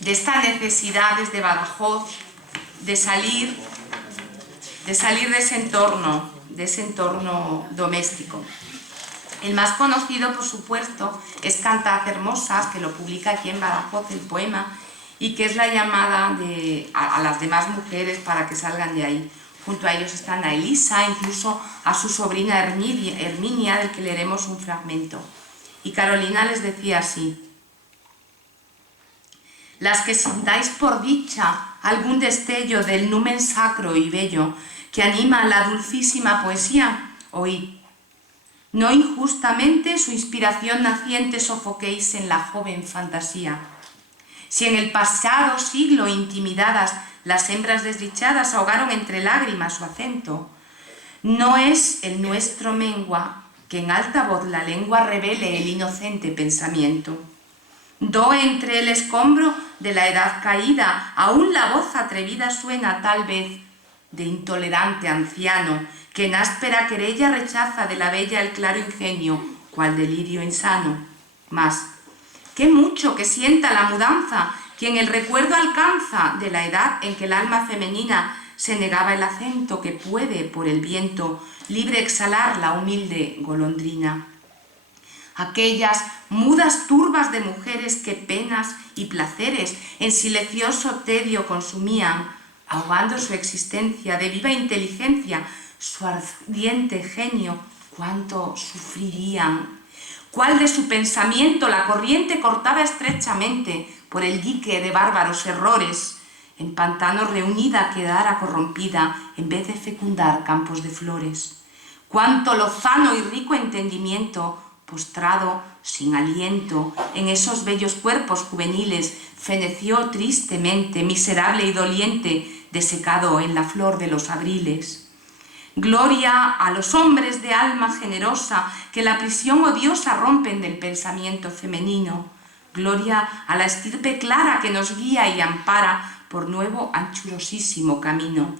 necesidad desde Badajoz de salir de ese entorno doméstico. El más conocido, por supuesto, es Cantad hermosas, que lo publica aquí en Badajoz el poema, y que es la llamada a las demás mujeres para que salgan de ahí. Junto a ellos están a Elisa, incluso a su sobrina Herminia, del que leeremos un fragmento. Y Carolina les decía así: las que sintáis por dicha algún destello del numen sacro y bello que anima la dulcísima poesía, oíd. No injustamente su inspiración naciente sofoquéis en la joven fantasía. Si en el pasado siglo intimidadas las hembras desdichadas ahogaron entre lágrimas su acento, no es el nuestro mengua que en alta voz la lengua revele el inocente pensamiento. Do entre el escombro de la edad caída, aún la voz atrevida suena tal vez de intolerante anciano, que en áspera querella rechaza de la bella el claro ingenio, cual delirio insano. Mas, qué mucho que sienta la mudanza, quien el recuerdo alcanza de la edad en que el alma femenina se negaba el acento que puede, por el viento, libre exhalar la humilde golondrina. Aquellas mudas turbas de mujeres que penas y placeres en silencioso tedio consumían, ahogando su existencia de viva inteligencia, su ardiente genio, cuánto sufrirían. Cuál de su pensamiento la corriente cortaba estrechamente por el dique de bárbaros errores, en pantanos reunida quedara corrompida en vez de fecundar campos de flores. Cuánto lozano y rico entendimiento, postrado sin aliento en esos bellos cuerpos juveniles, feneció tristemente, miserable y doliente, desecado en la flor de los abriles. Gloria a los hombres de alma generosa que la prisión odiosa rompen del pensamiento femenino. Gloria a la estirpe clara que nos guía y ampara por nuevo anchurosísimo camino.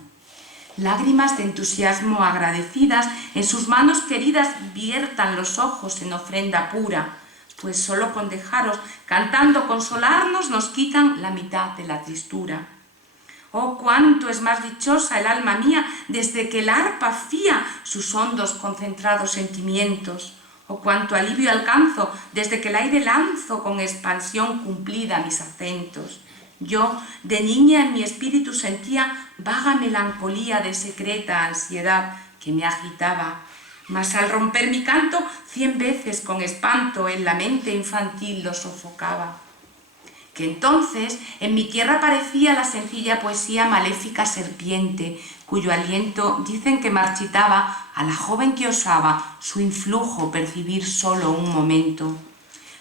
Lágrimas de entusiasmo agradecidas en sus manos queridas viertan los ojos en ofrenda pura, pues solo con dejaros cantando consolarnos nos quitan la mitad de la tristura. Oh, cuánto es más dichosa el alma mía desde que el arpa fía sus hondos concentrados sentimientos. Oh, cuánto alivio alcanzo desde que el aire lanzo con expansión cumplida mis acentos. Yo, de niña, en mi espíritu sentía vaga melancolía de secreta ansiedad que me agitaba, mas al romper mi canto 100 veces con espanto en la mente infantil lo sofocaba. que entonces en mi tierra parecía la sencilla poesía maléfica serpiente, cuyo aliento dicen que marchitaba a la joven que osaba su influjo percibir solo un momento.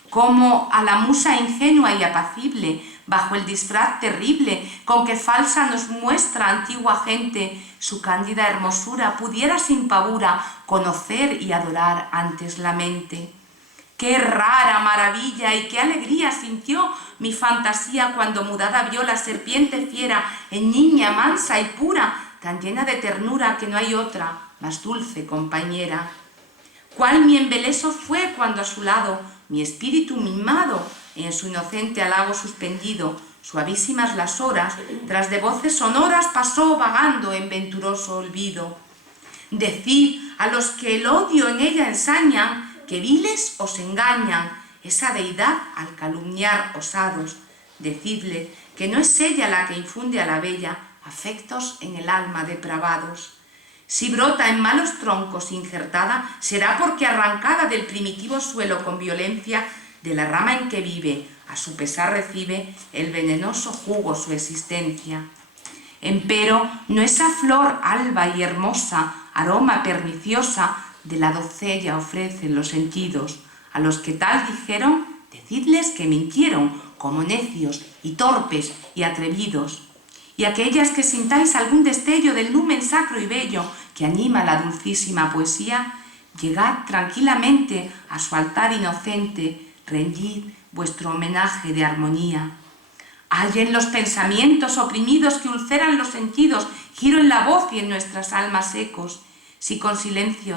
Como a la musa ingenua y apacible, bajo el disfraz terrible con que falsa nos muestra antigua gente su cándida hermosura, pudiera sin pavura conocer y adorar antes la mente. Qué rara maravilla y qué alegría sintió mi fantasía cuando mudada vio la serpiente fiera en niña mansa y pura, tan llena de ternura que no hay otra más dulce compañera. Cuál mi embeleso fue cuando a su lado mi espíritu mimado, en su inocente halago suspendido, suavísimas las horas, tras de voces sonoras pasó vagando en venturoso olvido. Decid a los que el odio en ella ensañan, que viles os engañan, esa deidad al calumniar osados. Decidle que no es ella la que infunde a la bella afectos en el alma depravados. Si brota en malos troncos injertada, será porque arrancada del primitivo suelo con violencia, de la rama en que vive, a su pesar recibe el venenoso jugo su existencia. Empero no esa flor alba y hermosa, aroma perniciosa, de la doncella ofrecen los sentidos. A los que tal dijeron, decidles que mintieron, como necios y torpes y atrevidos. Y aquellas que sintáis algún destello del numen sacro y bello que anima la dulcísima poesía, llegad tranquilamente a su altar inocente, rendid vuestro homenaje de armonía. Hallen los pensamientos oprimidos que ulceran los sentidos, giro en la voz y en nuestras almas ecos. Si con silencio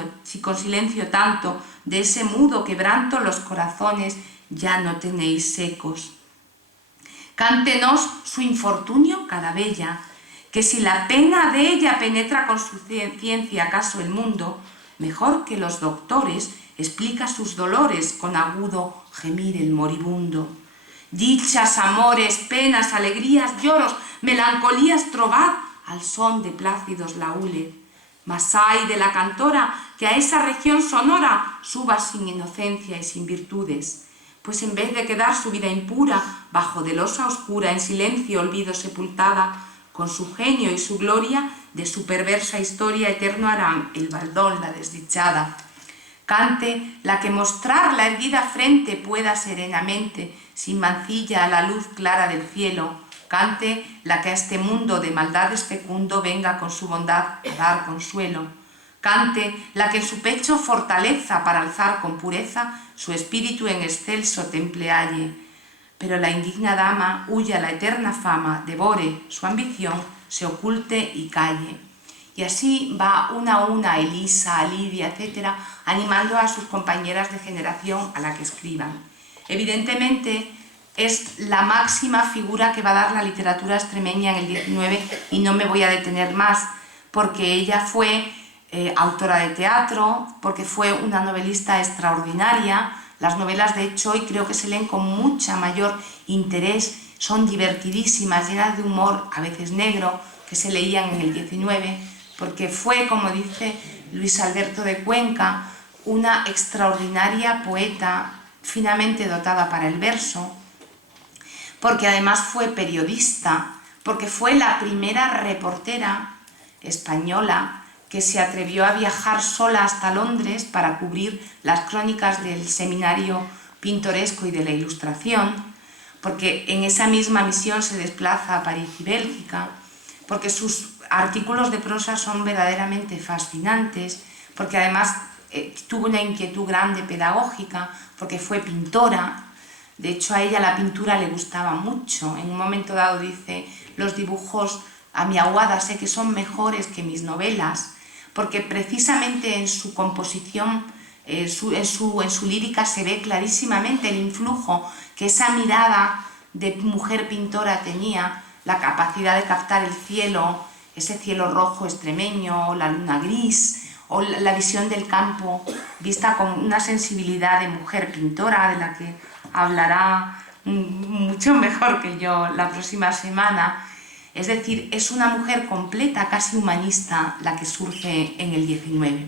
tanto de ese mudo quebranto los corazones ya no tenéis secos. Cántenos su infortunio cada bella, que si la pena de ella penetra con su ciencia acaso el mundo, mejor que los doctores explica sus dolores con agudo gemir el moribundo. Dichas, amores, penas, alegrías, lloros, melancolías trovad al son de plácidos laúles. Mas ay de la cantora que a esa región sonora suba sin inocencia y sin virtudes, pues en vez de quedar su vida impura bajo de losa oscura en silencio olvido sepultada, con su genio y su gloria de su perversa historia eterno harán el baldón la desdichada. Cante la que mostrar la erguida frente pueda serenamente, sin mancilla a la luz clara del cielo. Cante la que a este mundo de maldades fecundo venga con su bondad a dar consuelo. Cante la que en su pecho fortaleza para alzar con pureza su espíritu en excelso temple halle. Pero la indigna dama huya la eterna fama, devore su ambición, se oculte y calle. Y así va una a una Elisa, Lidia, etc., animando a sus compañeras de generación a la que escriban. Evidentemente, es la máxima figura que va a dar la literatura extremeña en el 19 y no me voy a detener más, porque ella fue autora de teatro, porque fue una novelista extraordinaria. Las novelas de Choi creo que se leen con mucha mayor interés, son divertidísimas, llenas de humor, a veces negro, que se leían en el 19, porque fue, como dice Luis Alberto de Cuenca, una extraordinaria poeta finamente dotada para el verso, porque además fue periodista, porque fue la primera reportera española que se atrevió a viajar sola hasta Londres para cubrir las crónicas del seminario pintoresco y de la Ilustración, porque en esa misma misión se desplaza a París y Bélgica, porque sus artículos de prosa son verdaderamente fascinantes, porque además tuvo una inquietud grande pedagógica, porque fue pintora. De hecho, a ella la pintura le gustaba mucho. En un momento dado dice, los dibujos a mi aguada sé que son mejores que mis novelas, porque precisamente en su composición, en su lírica se ve clarísimamente el influjo que esa mirada de mujer pintora tenía, la capacidad de captar el cielo, ese cielo rojo extremeño, la luna gris, o la visión del campo vista con una sensibilidad de mujer pintora, de la que hablará mucho mejor que yo la próxima semana. Es decir, es una mujer completa, casi humanista, la que surge en el 19.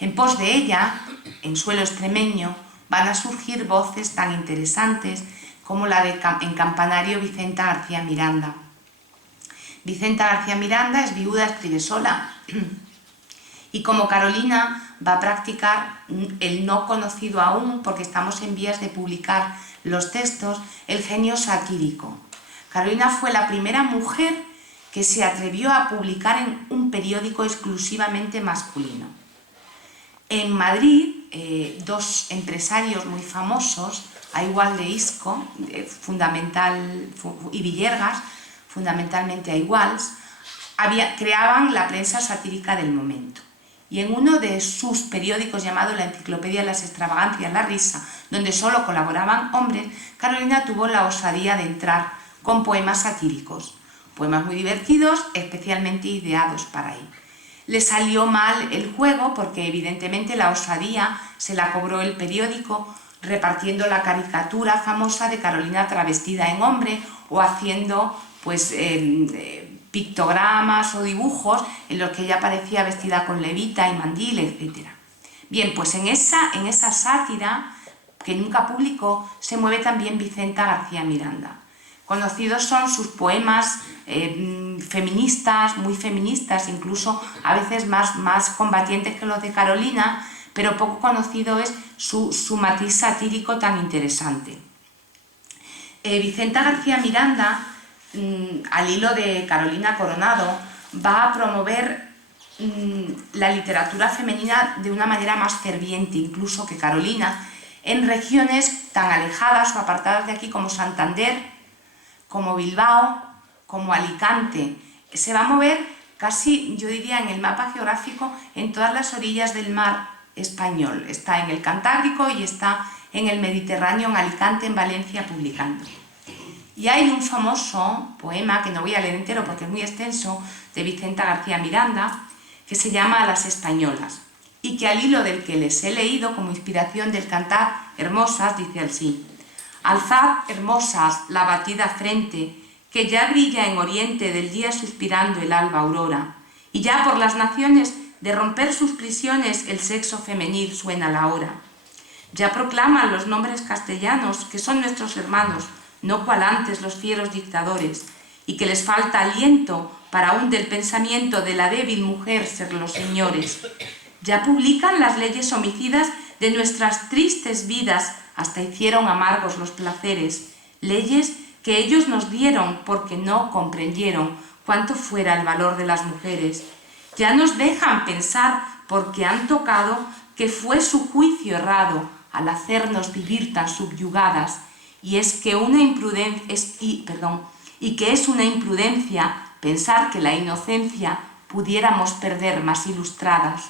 En pos de ella, en suelo extremeño, van a surgir voces tan interesantes como la de en Campanario Vicenta García Miranda. Vicenta García Miranda es viuda, escribe sola y como Carolina va a practicar el no conocido aún, porque estamos en vías de publicar los textos, el genio satírico. Carolina fue la primera mujer que se atrevió a publicar en un periódico exclusivamente masculino. En Madrid, dos empresarios muy famosos, Aigual de Isco y Villegas, fundamentalmente Aiguals, creaban la prensa satírica del momento. Y en uno de sus periódicos llamado La Enciclopedia de las Extravagancias, La Risa, donde solo colaboraban hombres, Carolina tuvo la osadía de entrar con poemas satíricos, poemas muy divertidos, especialmente ideados para él. Le salió mal el juego porque evidentemente la osadía se la cobró el periódico repartiendo la caricatura famosa de Carolina travestida en hombre o haciendo pues pictogramas o dibujos en los que ella aparecía vestida con levita y mandil, etc. Bien, pues en esa sátira que nunca publicó se mueve también Vicenta García Miranda. Conocidos son sus poemas feministas, muy feministas, incluso a veces más combatientes que los de Carolina, pero poco conocido es su matiz satírico tan interesante. Vicenta García Miranda, al hilo de Carolina Coronado, va a promover la literatura femenina de una manera más ferviente incluso que Carolina, en regiones tan alejadas o apartadas de aquí como Santander, como Bilbao, como Alicante. Se va a mover casi, yo diría, en el mapa geográfico en todas las orillas del mar español. Está en el Cantábrico y está en el Mediterráneo, en Alicante, en Valencia, publicando. Y hay un famoso poema, que no voy a leer entero porque es muy extenso, de Vicenta García Miranda, que se llama A las Españolas, y que al hilo del que les he leído como inspiración del cantar Hermosas, dice así: alzad, hermosas, la batida frente, que ya brilla en oriente del día suspirando el alba aurora, y ya por las naciones de romper sus prisiones el sexo femenil suena la hora. Ya proclaman los nombres castellanos, que son nuestros hermanos, no cual antes los fieros dictadores, y que les falta aliento para aún del pensamiento de la débil mujer ser los señores. Ya publican las leyes homicidas de nuestras tristes vidas, hasta hicieron amargos los placeres, leyes que ellos nos dieron porque no comprendieron cuánto fuera el valor de las mujeres. Ya nos dejan pensar porque han tocado que fue su juicio errado al hacernos vivir tan subyugadas, y es que que es una imprudencia pensar que la inocencia pudiéramos perder más ilustradas.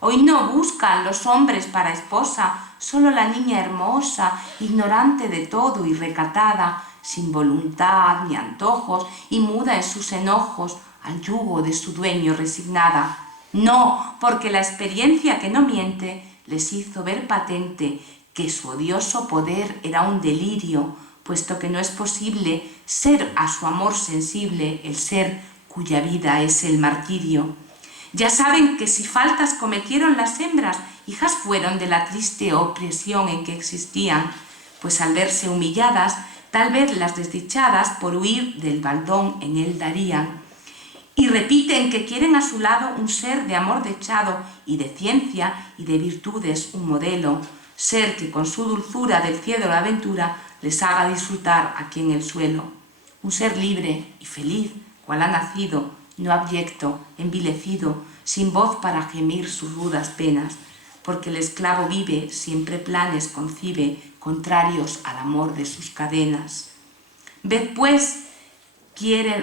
Hoy no buscan los hombres para esposa solo la niña hermosa, ignorante de todo y recatada, sin voluntad ni antojos y muda en sus enojos, al yugo de su dueño resignada. No, porque la experiencia que no miente les hizo ver patente que su odioso poder era un delirio, puesto que no es posible ser a su amor sensible el ser cuya vida es el martirio. Ya saben que si faltas cometieron las hembras, hijas fueron de la triste opresión en que existían, pues al verse humilladas, tal vez las desdichadas por huir del baldón en él darían. Y repiten que quieren a su lado un ser de amor dechado y de ciencia y de virtudes un modelo, ser que con su dulzura del cielo la aventura les haga disfrutar aquí en el suelo. Un ser libre y feliz, cual ha nacido, no abyecto, envilecido, sin voz para gemir sus rudas penas, porque el esclavo vive, siempre planes concibe, contrarios al amor de sus cadenas. Ved pues, quienes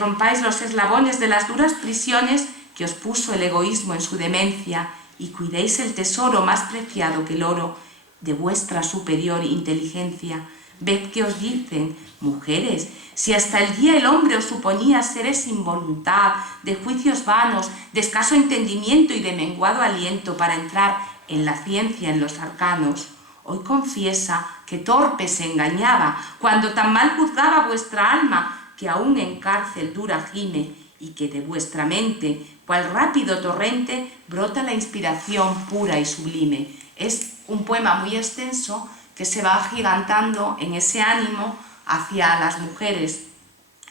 rompáis los eslabones de las duras prisiones que os puso el egoísmo en su demencia, y cuidéis el tesoro más preciado que el oro de vuestra superior inteligencia. Ved que os dicen, mujeres, si hasta el día el hombre os suponía seres sin voluntad, de juicios vanos, de escaso entendimiento y de menguado aliento para entrar en la ciencia, en los arcanos, hoy confiesa que torpe se engañaba cuando tan mal juzgaba vuestra alma, que aún en cárcel dura gime, y que de vuestra mente, cual rápido torrente, brota la inspiración pura y sublime. Es un poema muy extenso que se va agigantando en ese ánimo hacia las mujeres.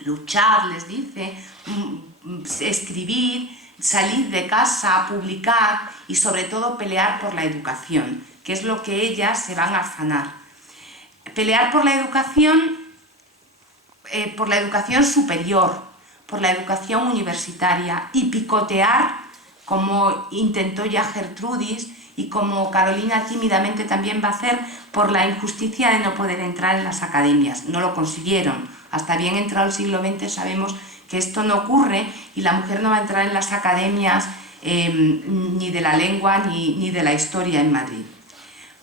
Luchar, les dice, escribir, salir de casa, publicar y sobre todo pelear por la educación, que es lo que ellas se van a afanar. Pelear por la educación superior, por la educación universitaria y picotear, como intentó ya Gertrudis y como Carolina tímidamente también va a hacer, por la injusticia de no poder entrar en las academias. No lo consiguieron. Hasta bien entrado el siglo XX sabemos que esto no ocurre y la mujer no va a entrar en las academias ni de la lengua ni de la historia en Madrid.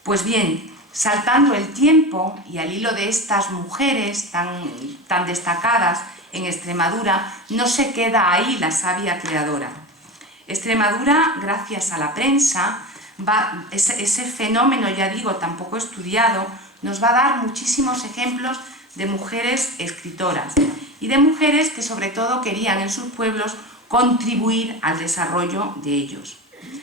Pues bien, saltando el tiempo y al hilo de estas mujeres tan destacadas en Extremadura, no se queda ahí la sabia creadora. Extremadura, gracias a la prensa, ese fenómeno, ya digo, tan poco estudiado, nos va a dar muchísimos ejemplos de mujeres escritoras y de mujeres que sobre todo querían en sus pueblos contribuir al desarrollo de ellos.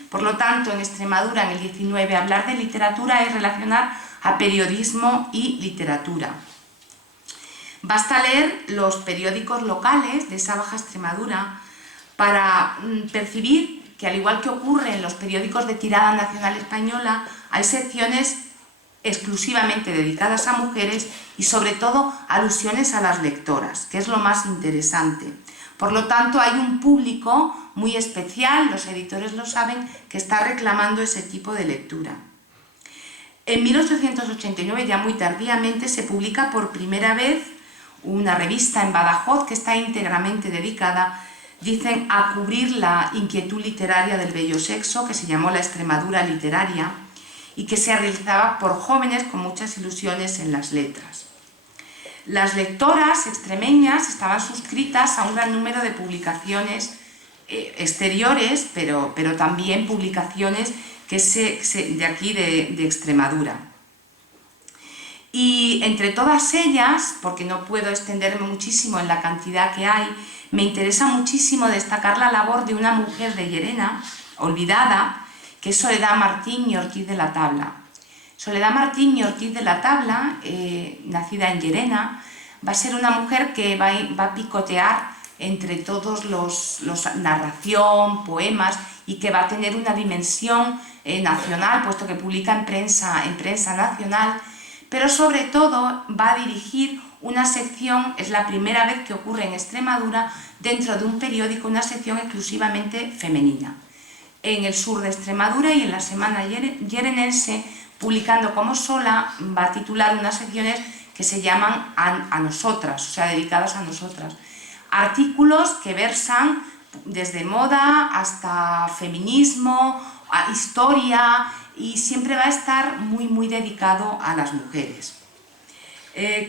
Por lo tanto, en Extremadura, en el 19, hablar de literatura es relacionar a periodismo y literatura. Basta leer los periódicos locales de esa Baja Extremadura para percibir que, al igual que ocurre en los periódicos de tirada nacional española, hay secciones exclusivamente dedicadas a mujeres y sobre todo alusiones a las lectoras, que es lo más interesante. Por lo tanto, hay un público muy especial, los editores lo saben, que está reclamando ese tipo de lectura. En 1889, ya muy tardíamente, se publica por primera vez una revista en Badajoz que está íntegramente dedicada, dicen, a cubrir la inquietud literaria del bello sexo, que se llamó la Extremadura literaria, y que se realizaba por jóvenes con muchas ilusiones en las letras. Las lectoras extremeñas estaban suscritas a un gran número de publicaciones exteriores, pero también publicaciones de aquí de Extremadura. Y entre todas ellas, porque no puedo extenderme muchísimo en la cantidad que hay, me interesa muchísimo destacar la labor de una mujer de Llerena, olvidada, que es Soledad Martín y Ortiz de la Tabla. Soledad Martín y Ortiz de la Tabla, nacida en Llerena, va a ser una mujer que va a picotear entre todos los narración, poemas, y que va a tener una dimensión nacional, puesto que publica en prensa nacional, pero sobre todo va a dirigir una sección, es la primera vez que ocurre en Extremadura, dentro de un periódico, una sección exclusivamente femenina. En el sur de Extremadura y en la Semana Llerenense, publicando como sola, va a titular unas secciones que se llaman a nosotras, o sea, dedicadas a nosotras. Artículos que versan desde moda hasta feminismo, a historia, y siempre va a estar muy dedicado a las mujeres.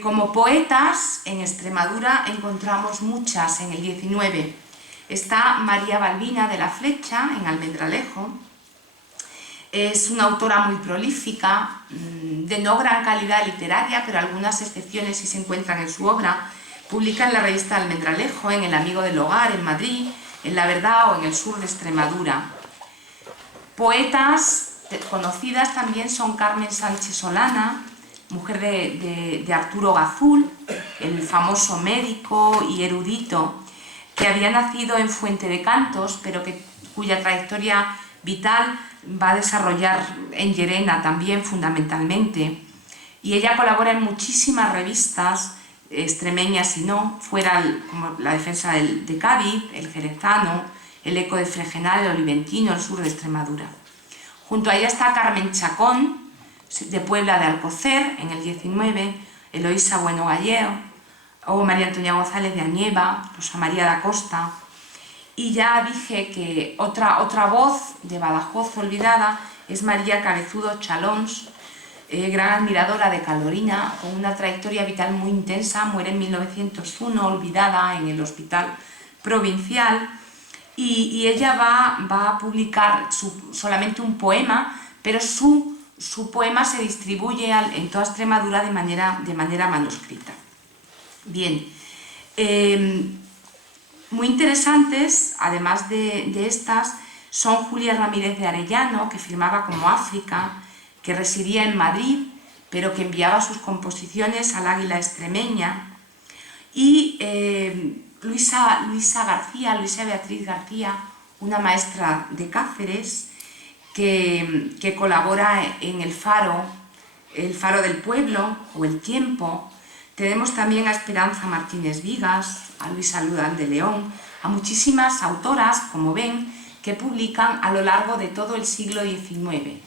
Como poetas, en Extremadura encontramos muchas en el 19. Está María Balbina de la Flecha, en Almendralejo. Es una autora muy prolífica, de no gran calidad literaria, pero algunas excepciones sí se encuentran en su obra. Publica en la revista Almendralejo, en El Amigo del Hogar, en Madrid, en La Verdad o en el sur de Extremadura. Poetas conocidas también son Carmen Sánchez Solana, mujer de Arturo Gazul, el famoso médico y erudito, que había nacido en Fuente de Cantos, pero cuya trayectoria vital va a desarrollar en Llerena también fundamentalmente. Y ella colabora en muchísimas revistas extremeñas y no, fuera como La Defensa de Cádiz, El Jerezano, El Eco de Fregenal, El Oliventino, el sur de Extremadura. Junto a ella está Carmen Chacón, de Puebla de Alcocer, en el 19, Eloísa Bueno Galleo, o María Antonia González de Añeva, Rosa María da Costa. Y ya dije que otra voz de Badajoz olvidada es María Cabezudo Chalons, gran admiradora de Calorina, con una trayectoria vital muy intensa, muere en 1901, olvidada en el hospital provincial, y ella va a publicar solamente un poema, pero su poema se distribuye en toda Extremadura de manera manuscrita. Bien, muy interesantes, además de estas, son Julia Ramírez de Arellano, que firmaba como África, que residía en Madrid, pero que enviaba sus composiciones al Águila extremeña, y Luisa Beatriz García, una maestra de Cáceres, que colabora en el Faro del Pueblo o El Tiempo. Tenemos también a Esperanza Martínez Vigas, a Luisa Ludán de León, a muchísimas autoras, como ven, que publican a lo largo de todo el siglo XIX.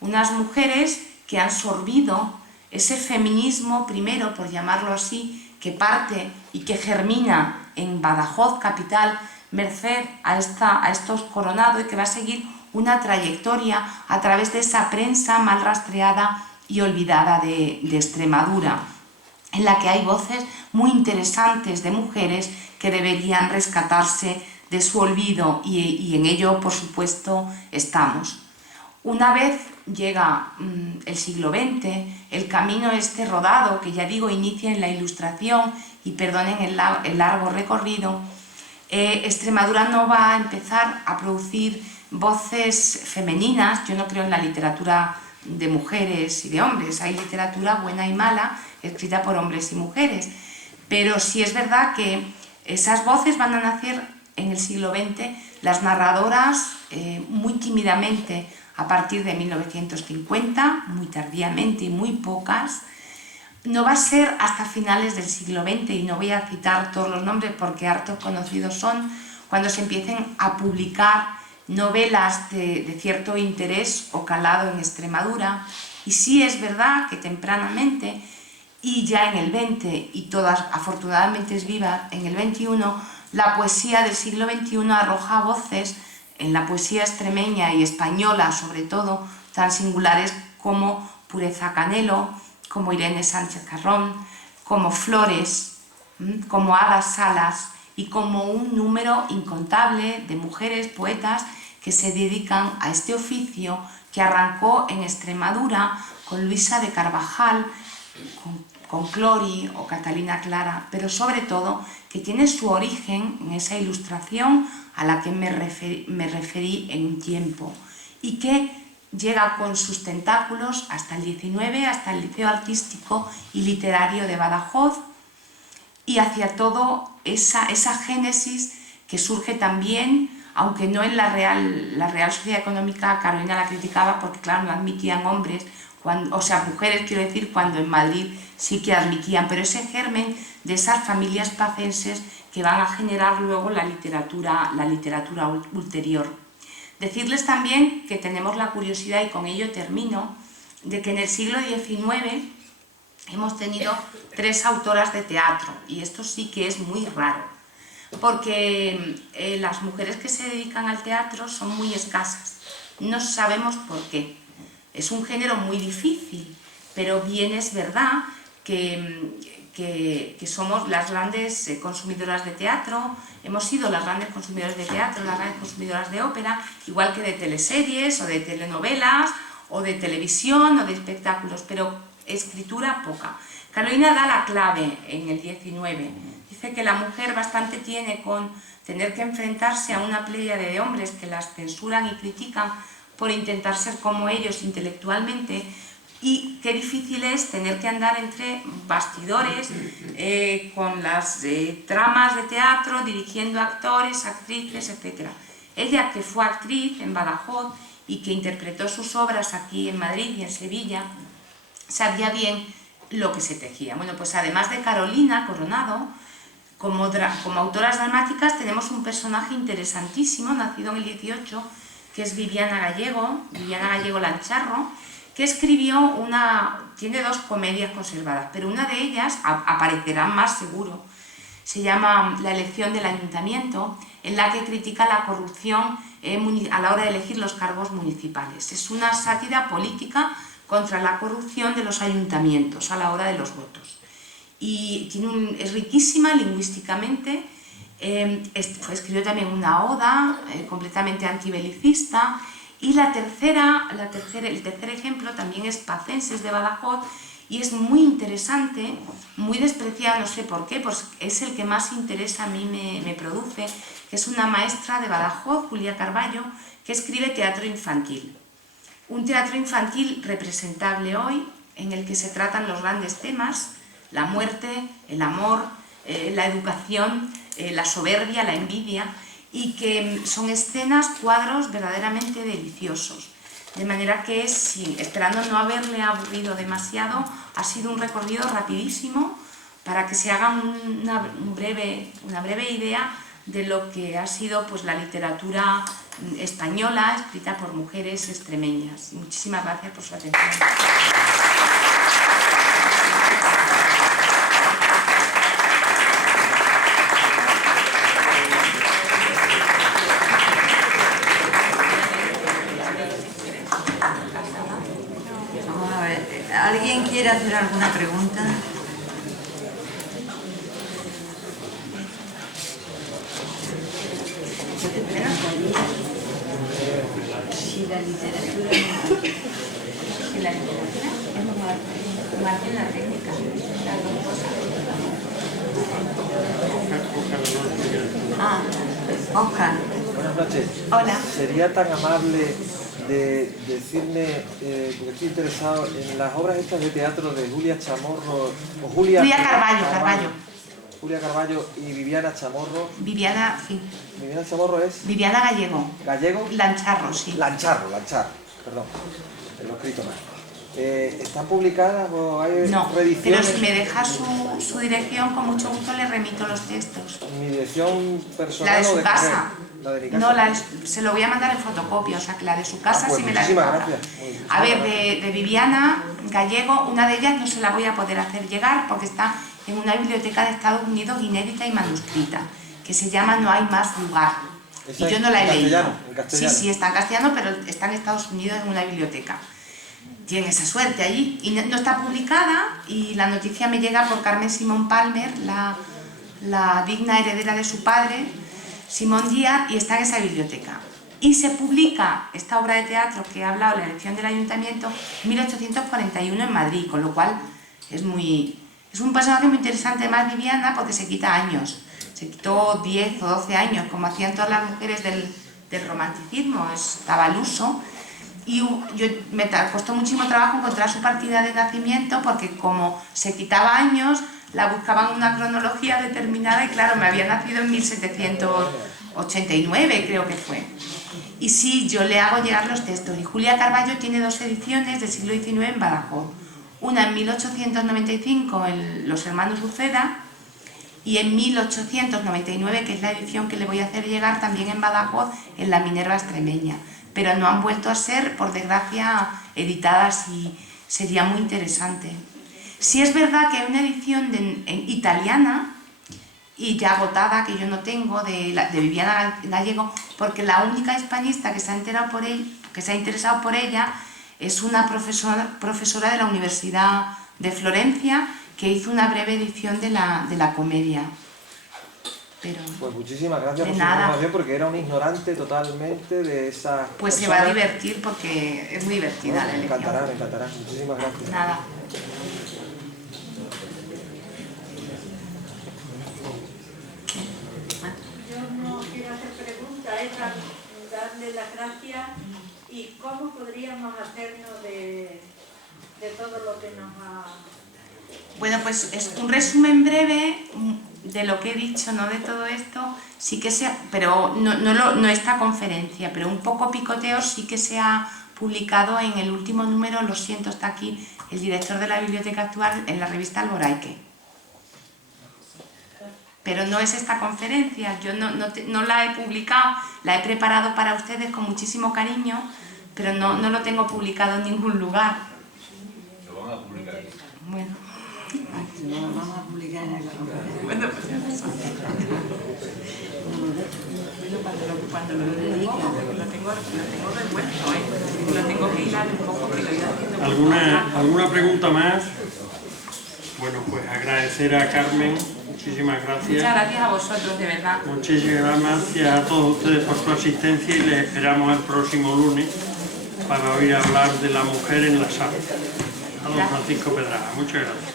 Unas mujeres que han sorbido ese feminismo, primero, por llamarlo así, que parte y que germina en Badajoz, capital, merced a estos Coronado, y que va a seguir una trayectoria a través de esa prensa mal rastreada y olvidada de Extremadura, en la que hay voces muy interesantes de mujeres que deberían rescatarse de su olvido, y en ello, por supuesto, estamos. Una vez llega el siglo XX, el camino este rodado, que ya digo, inicia en la Ilustración, y perdonen el largo recorrido, Extremadura no va a empezar a producir voces femeninas. Yo no creo en la literatura de mujeres y de hombres, hay literatura buena y mala, escrita por hombres y mujeres, pero sí es verdad que esas voces van a nacer en el siglo XX, las narradoras muy tímidamente a partir de 1950, muy tardíamente y muy pocas. No va a ser hasta finales del siglo XX, y no voy a citar todos los nombres porque hartos conocidos son, cuando se empiecen a publicar novelas de cierto interés o calado en Extremadura. Y sí es verdad que tempranamente, y ya en el XX, y todas afortunadamente es viva en el XXI, la poesía del siglo XXI arroja voces en la poesía extremeña y española, sobre todo, tan singulares como Pureza Canelo, como Irene Sánchez Carrón, como Flores, como Ada Salas, y como un número incontable de mujeres poetas que se dedican a este oficio, que arrancó en Extremadura con Luisa de Carvajal, con Clori o Catalina Clara, pero sobre todo que tiene su origen en esa Ilustración a la que me referí en un tiempo, y que llega con sus tentáculos hasta el XIX, hasta el Liceo Artístico y Literario de Badajoz, y hacia todo esa génesis que surge también, aunque no en la Real Sociedad Económica. Carolina la criticaba porque, claro, no admitían hombres, mujeres, quiero decir, cuando en Madrid sí que admitían, pero ese germen de esas familias pacenses que van a generar luego la literatura ulterior. Decirles también que tenemos la curiosidad, y con ello termino, de que en el siglo XIX hemos tenido 3 autoras de teatro, y esto sí que es muy raro, porque las mujeres que se dedican al teatro son muy escasas. No sabemos por qué. Es un género muy difícil, pero bien es verdad que somos las grandes consumidoras de teatro, hemos sido las grandes consumidoras de teatro, las grandes consumidoras de ópera, igual que de teleseries o de telenovelas o de televisión o de espectáculos, pero escritura poca. Carolina da la clave en el XIX. Dice que la mujer bastante tiene con tener que enfrentarse a una pléyade de hombres que las censuran y critican por intentar ser como ellos intelectualmente, y qué difícil es tener que andar entre bastidores con las tramas de teatro, dirigiendo actores, actrices, etc. Ella, que fue actriz en Badajoz y que interpretó sus obras aquí en Madrid y en Sevilla, sabía bien lo que se tejía. Bueno, pues además de Carolina Coronado, como autoras dramáticas tenemos un personaje interesantísimo, nacido en el 18, que es Viviana Gallego Lancharro, que escribió tiene 2 comedias conservadas, pero una de ellas aparecerá más seguro. Se llama La elección del ayuntamiento, en la que critica la corrupción a la hora de elegir los cargos municipales. Es una sátira política contra la corrupción de los ayuntamientos a la hora de los votos. Y es riquísima lingüísticamente. Escribió también una oda completamente antibelicista. Y el tercer ejemplo también es Pacenses de Badajoz, y es muy interesante, muy despreciado, no sé por qué, pues es el que más interés a mí me produce, que es una maestra de Badajoz, Julia Carballo, que escribe teatro infantil. Un teatro infantil representable hoy, en el que se tratan los grandes temas: la muerte, el amor, la educación, la soberbia, la envidia, y que son escenas, cuadros verdaderamente deliciosos. De manera que, esperando no haberle aburrido demasiado, ha sido un recorrido rapidísimo para que se haga una breve idea de lo que ha sido pues, la literatura española escrita por mujeres extremeñas. Muchísimas gracias por su atención. Vamos a ver, ¿alguien quiere hacer alguna pregunta? Si la literatura es más bien la técnica, las dos cosas. Oscar. Buenas noches. Hola. ¿Sería tan amable de decirme, porque estoy interesado en las obras estas de teatro de Julia Chamorro, o Julia Carballo. Julia Carballo y Viviana Chamorro. Viviana Chamorro es... Viviana Gallego. ¿Gallego? Lancharro, sí. Lancharro, perdón. Lo he escrito mal. ¿Están publicadas o hay reediciones? Pero si me deja su dirección, con mucho gusto le remito los textos. ¿Mi dirección personal la de o su de casa? ¿La de mi casa? No, se lo voy a mandar en fotocopia, o sea que la de su casa pues sí me la muchísimas deja. gracias. A ver, de Viviana Gallego, una de ellas no se la voy a poder hacer llegar porque está en una biblioteca de Estados Unidos inédita y manuscrita, que se llama No hay más lugar. Y yo no la he leído. ¿En castellano? Sí, está en castellano, pero está en Estados Unidos en una biblioteca. Tiene esa suerte allí. Y no está publicada, y la noticia me llega por Carmen Simón Palmer, la digna heredera de su padre, Simón Díaz, y está en esa biblioteca. Y se publica esta obra de teatro que he hablado, La elección del ayuntamiento, en 1841 en Madrid, con lo cual es un personaje muy interesante, además Viviana, porque se quita años. Se quitó 10 o 12 años, como hacían todas las mujeres del romanticismo, estaba al uso. Y me costó muchísimo trabajo encontrar su partida de nacimiento, porque como se quitaba años, la buscaban en una cronología determinada, y claro, me había nacido en 1789, creo que fue. Y sí, yo le hago llegar los textos. Y Julia Carballo tiene 2 ediciones del siglo XIX en Badajoz. Una en 1895 en Los Hermanos Uceda, y en 1899, que es la edición que le voy a hacer llegar también en Badajoz, en la Minerva extremeña. Pero no han vuelto a ser, por desgracia, editadas, y sería muy interesante. Sí es verdad que hay una edición italiana, y ya agotada, que yo no tengo, de Viviana Gallego, porque la única hispanista que se ha interesado por ella es una profesora de la Universidad de Florencia, que hizo una breve edición de la comedia. Pero, pues muchísimas gracias por su nada. información, porque era un ignorante totalmente de esa... Pues se va a divertir, porque es muy divertida la elección. Me encantará. Muchísimas gracias. Nada. Yo no quiero hacer preguntas, es darle las gracias y cómo podríamos hacernos de todo lo que nos ha... Bueno, pues es un resumen breve de lo que he dicho, no de todo esto, sí que sea, pero no esta conferencia, pero un poco picoteo sí que se ha publicado en el último número, lo siento, está aquí el director de la biblioteca actual, en la revista Alboraique. Pero no es esta conferencia, yo no la he publicado, la he preparado para ustedes con muchísimo cariño, pero no lo tengo publicado en ningún lugar. Lo van a publicar aquí. Bueno. No lo vamos a publicar en la conferencia. Bueno, pues ya pasó. Cuando lo dedico, lo tengo revuelto, lo tengo que hilar un poco, que lo he ido haciendo. ¿Alguna pregunta más? Bueno, pues agradecer a Carmen, muchísimas gracias. Muchas gracias a vosotros, de verdad. Muchísimas gracias a todos ustedes por su asistencia, y les esperamos el próximo lunes para oír hablar de la mujer en la sala. A don Francisco Pedraja. Muchas gracias.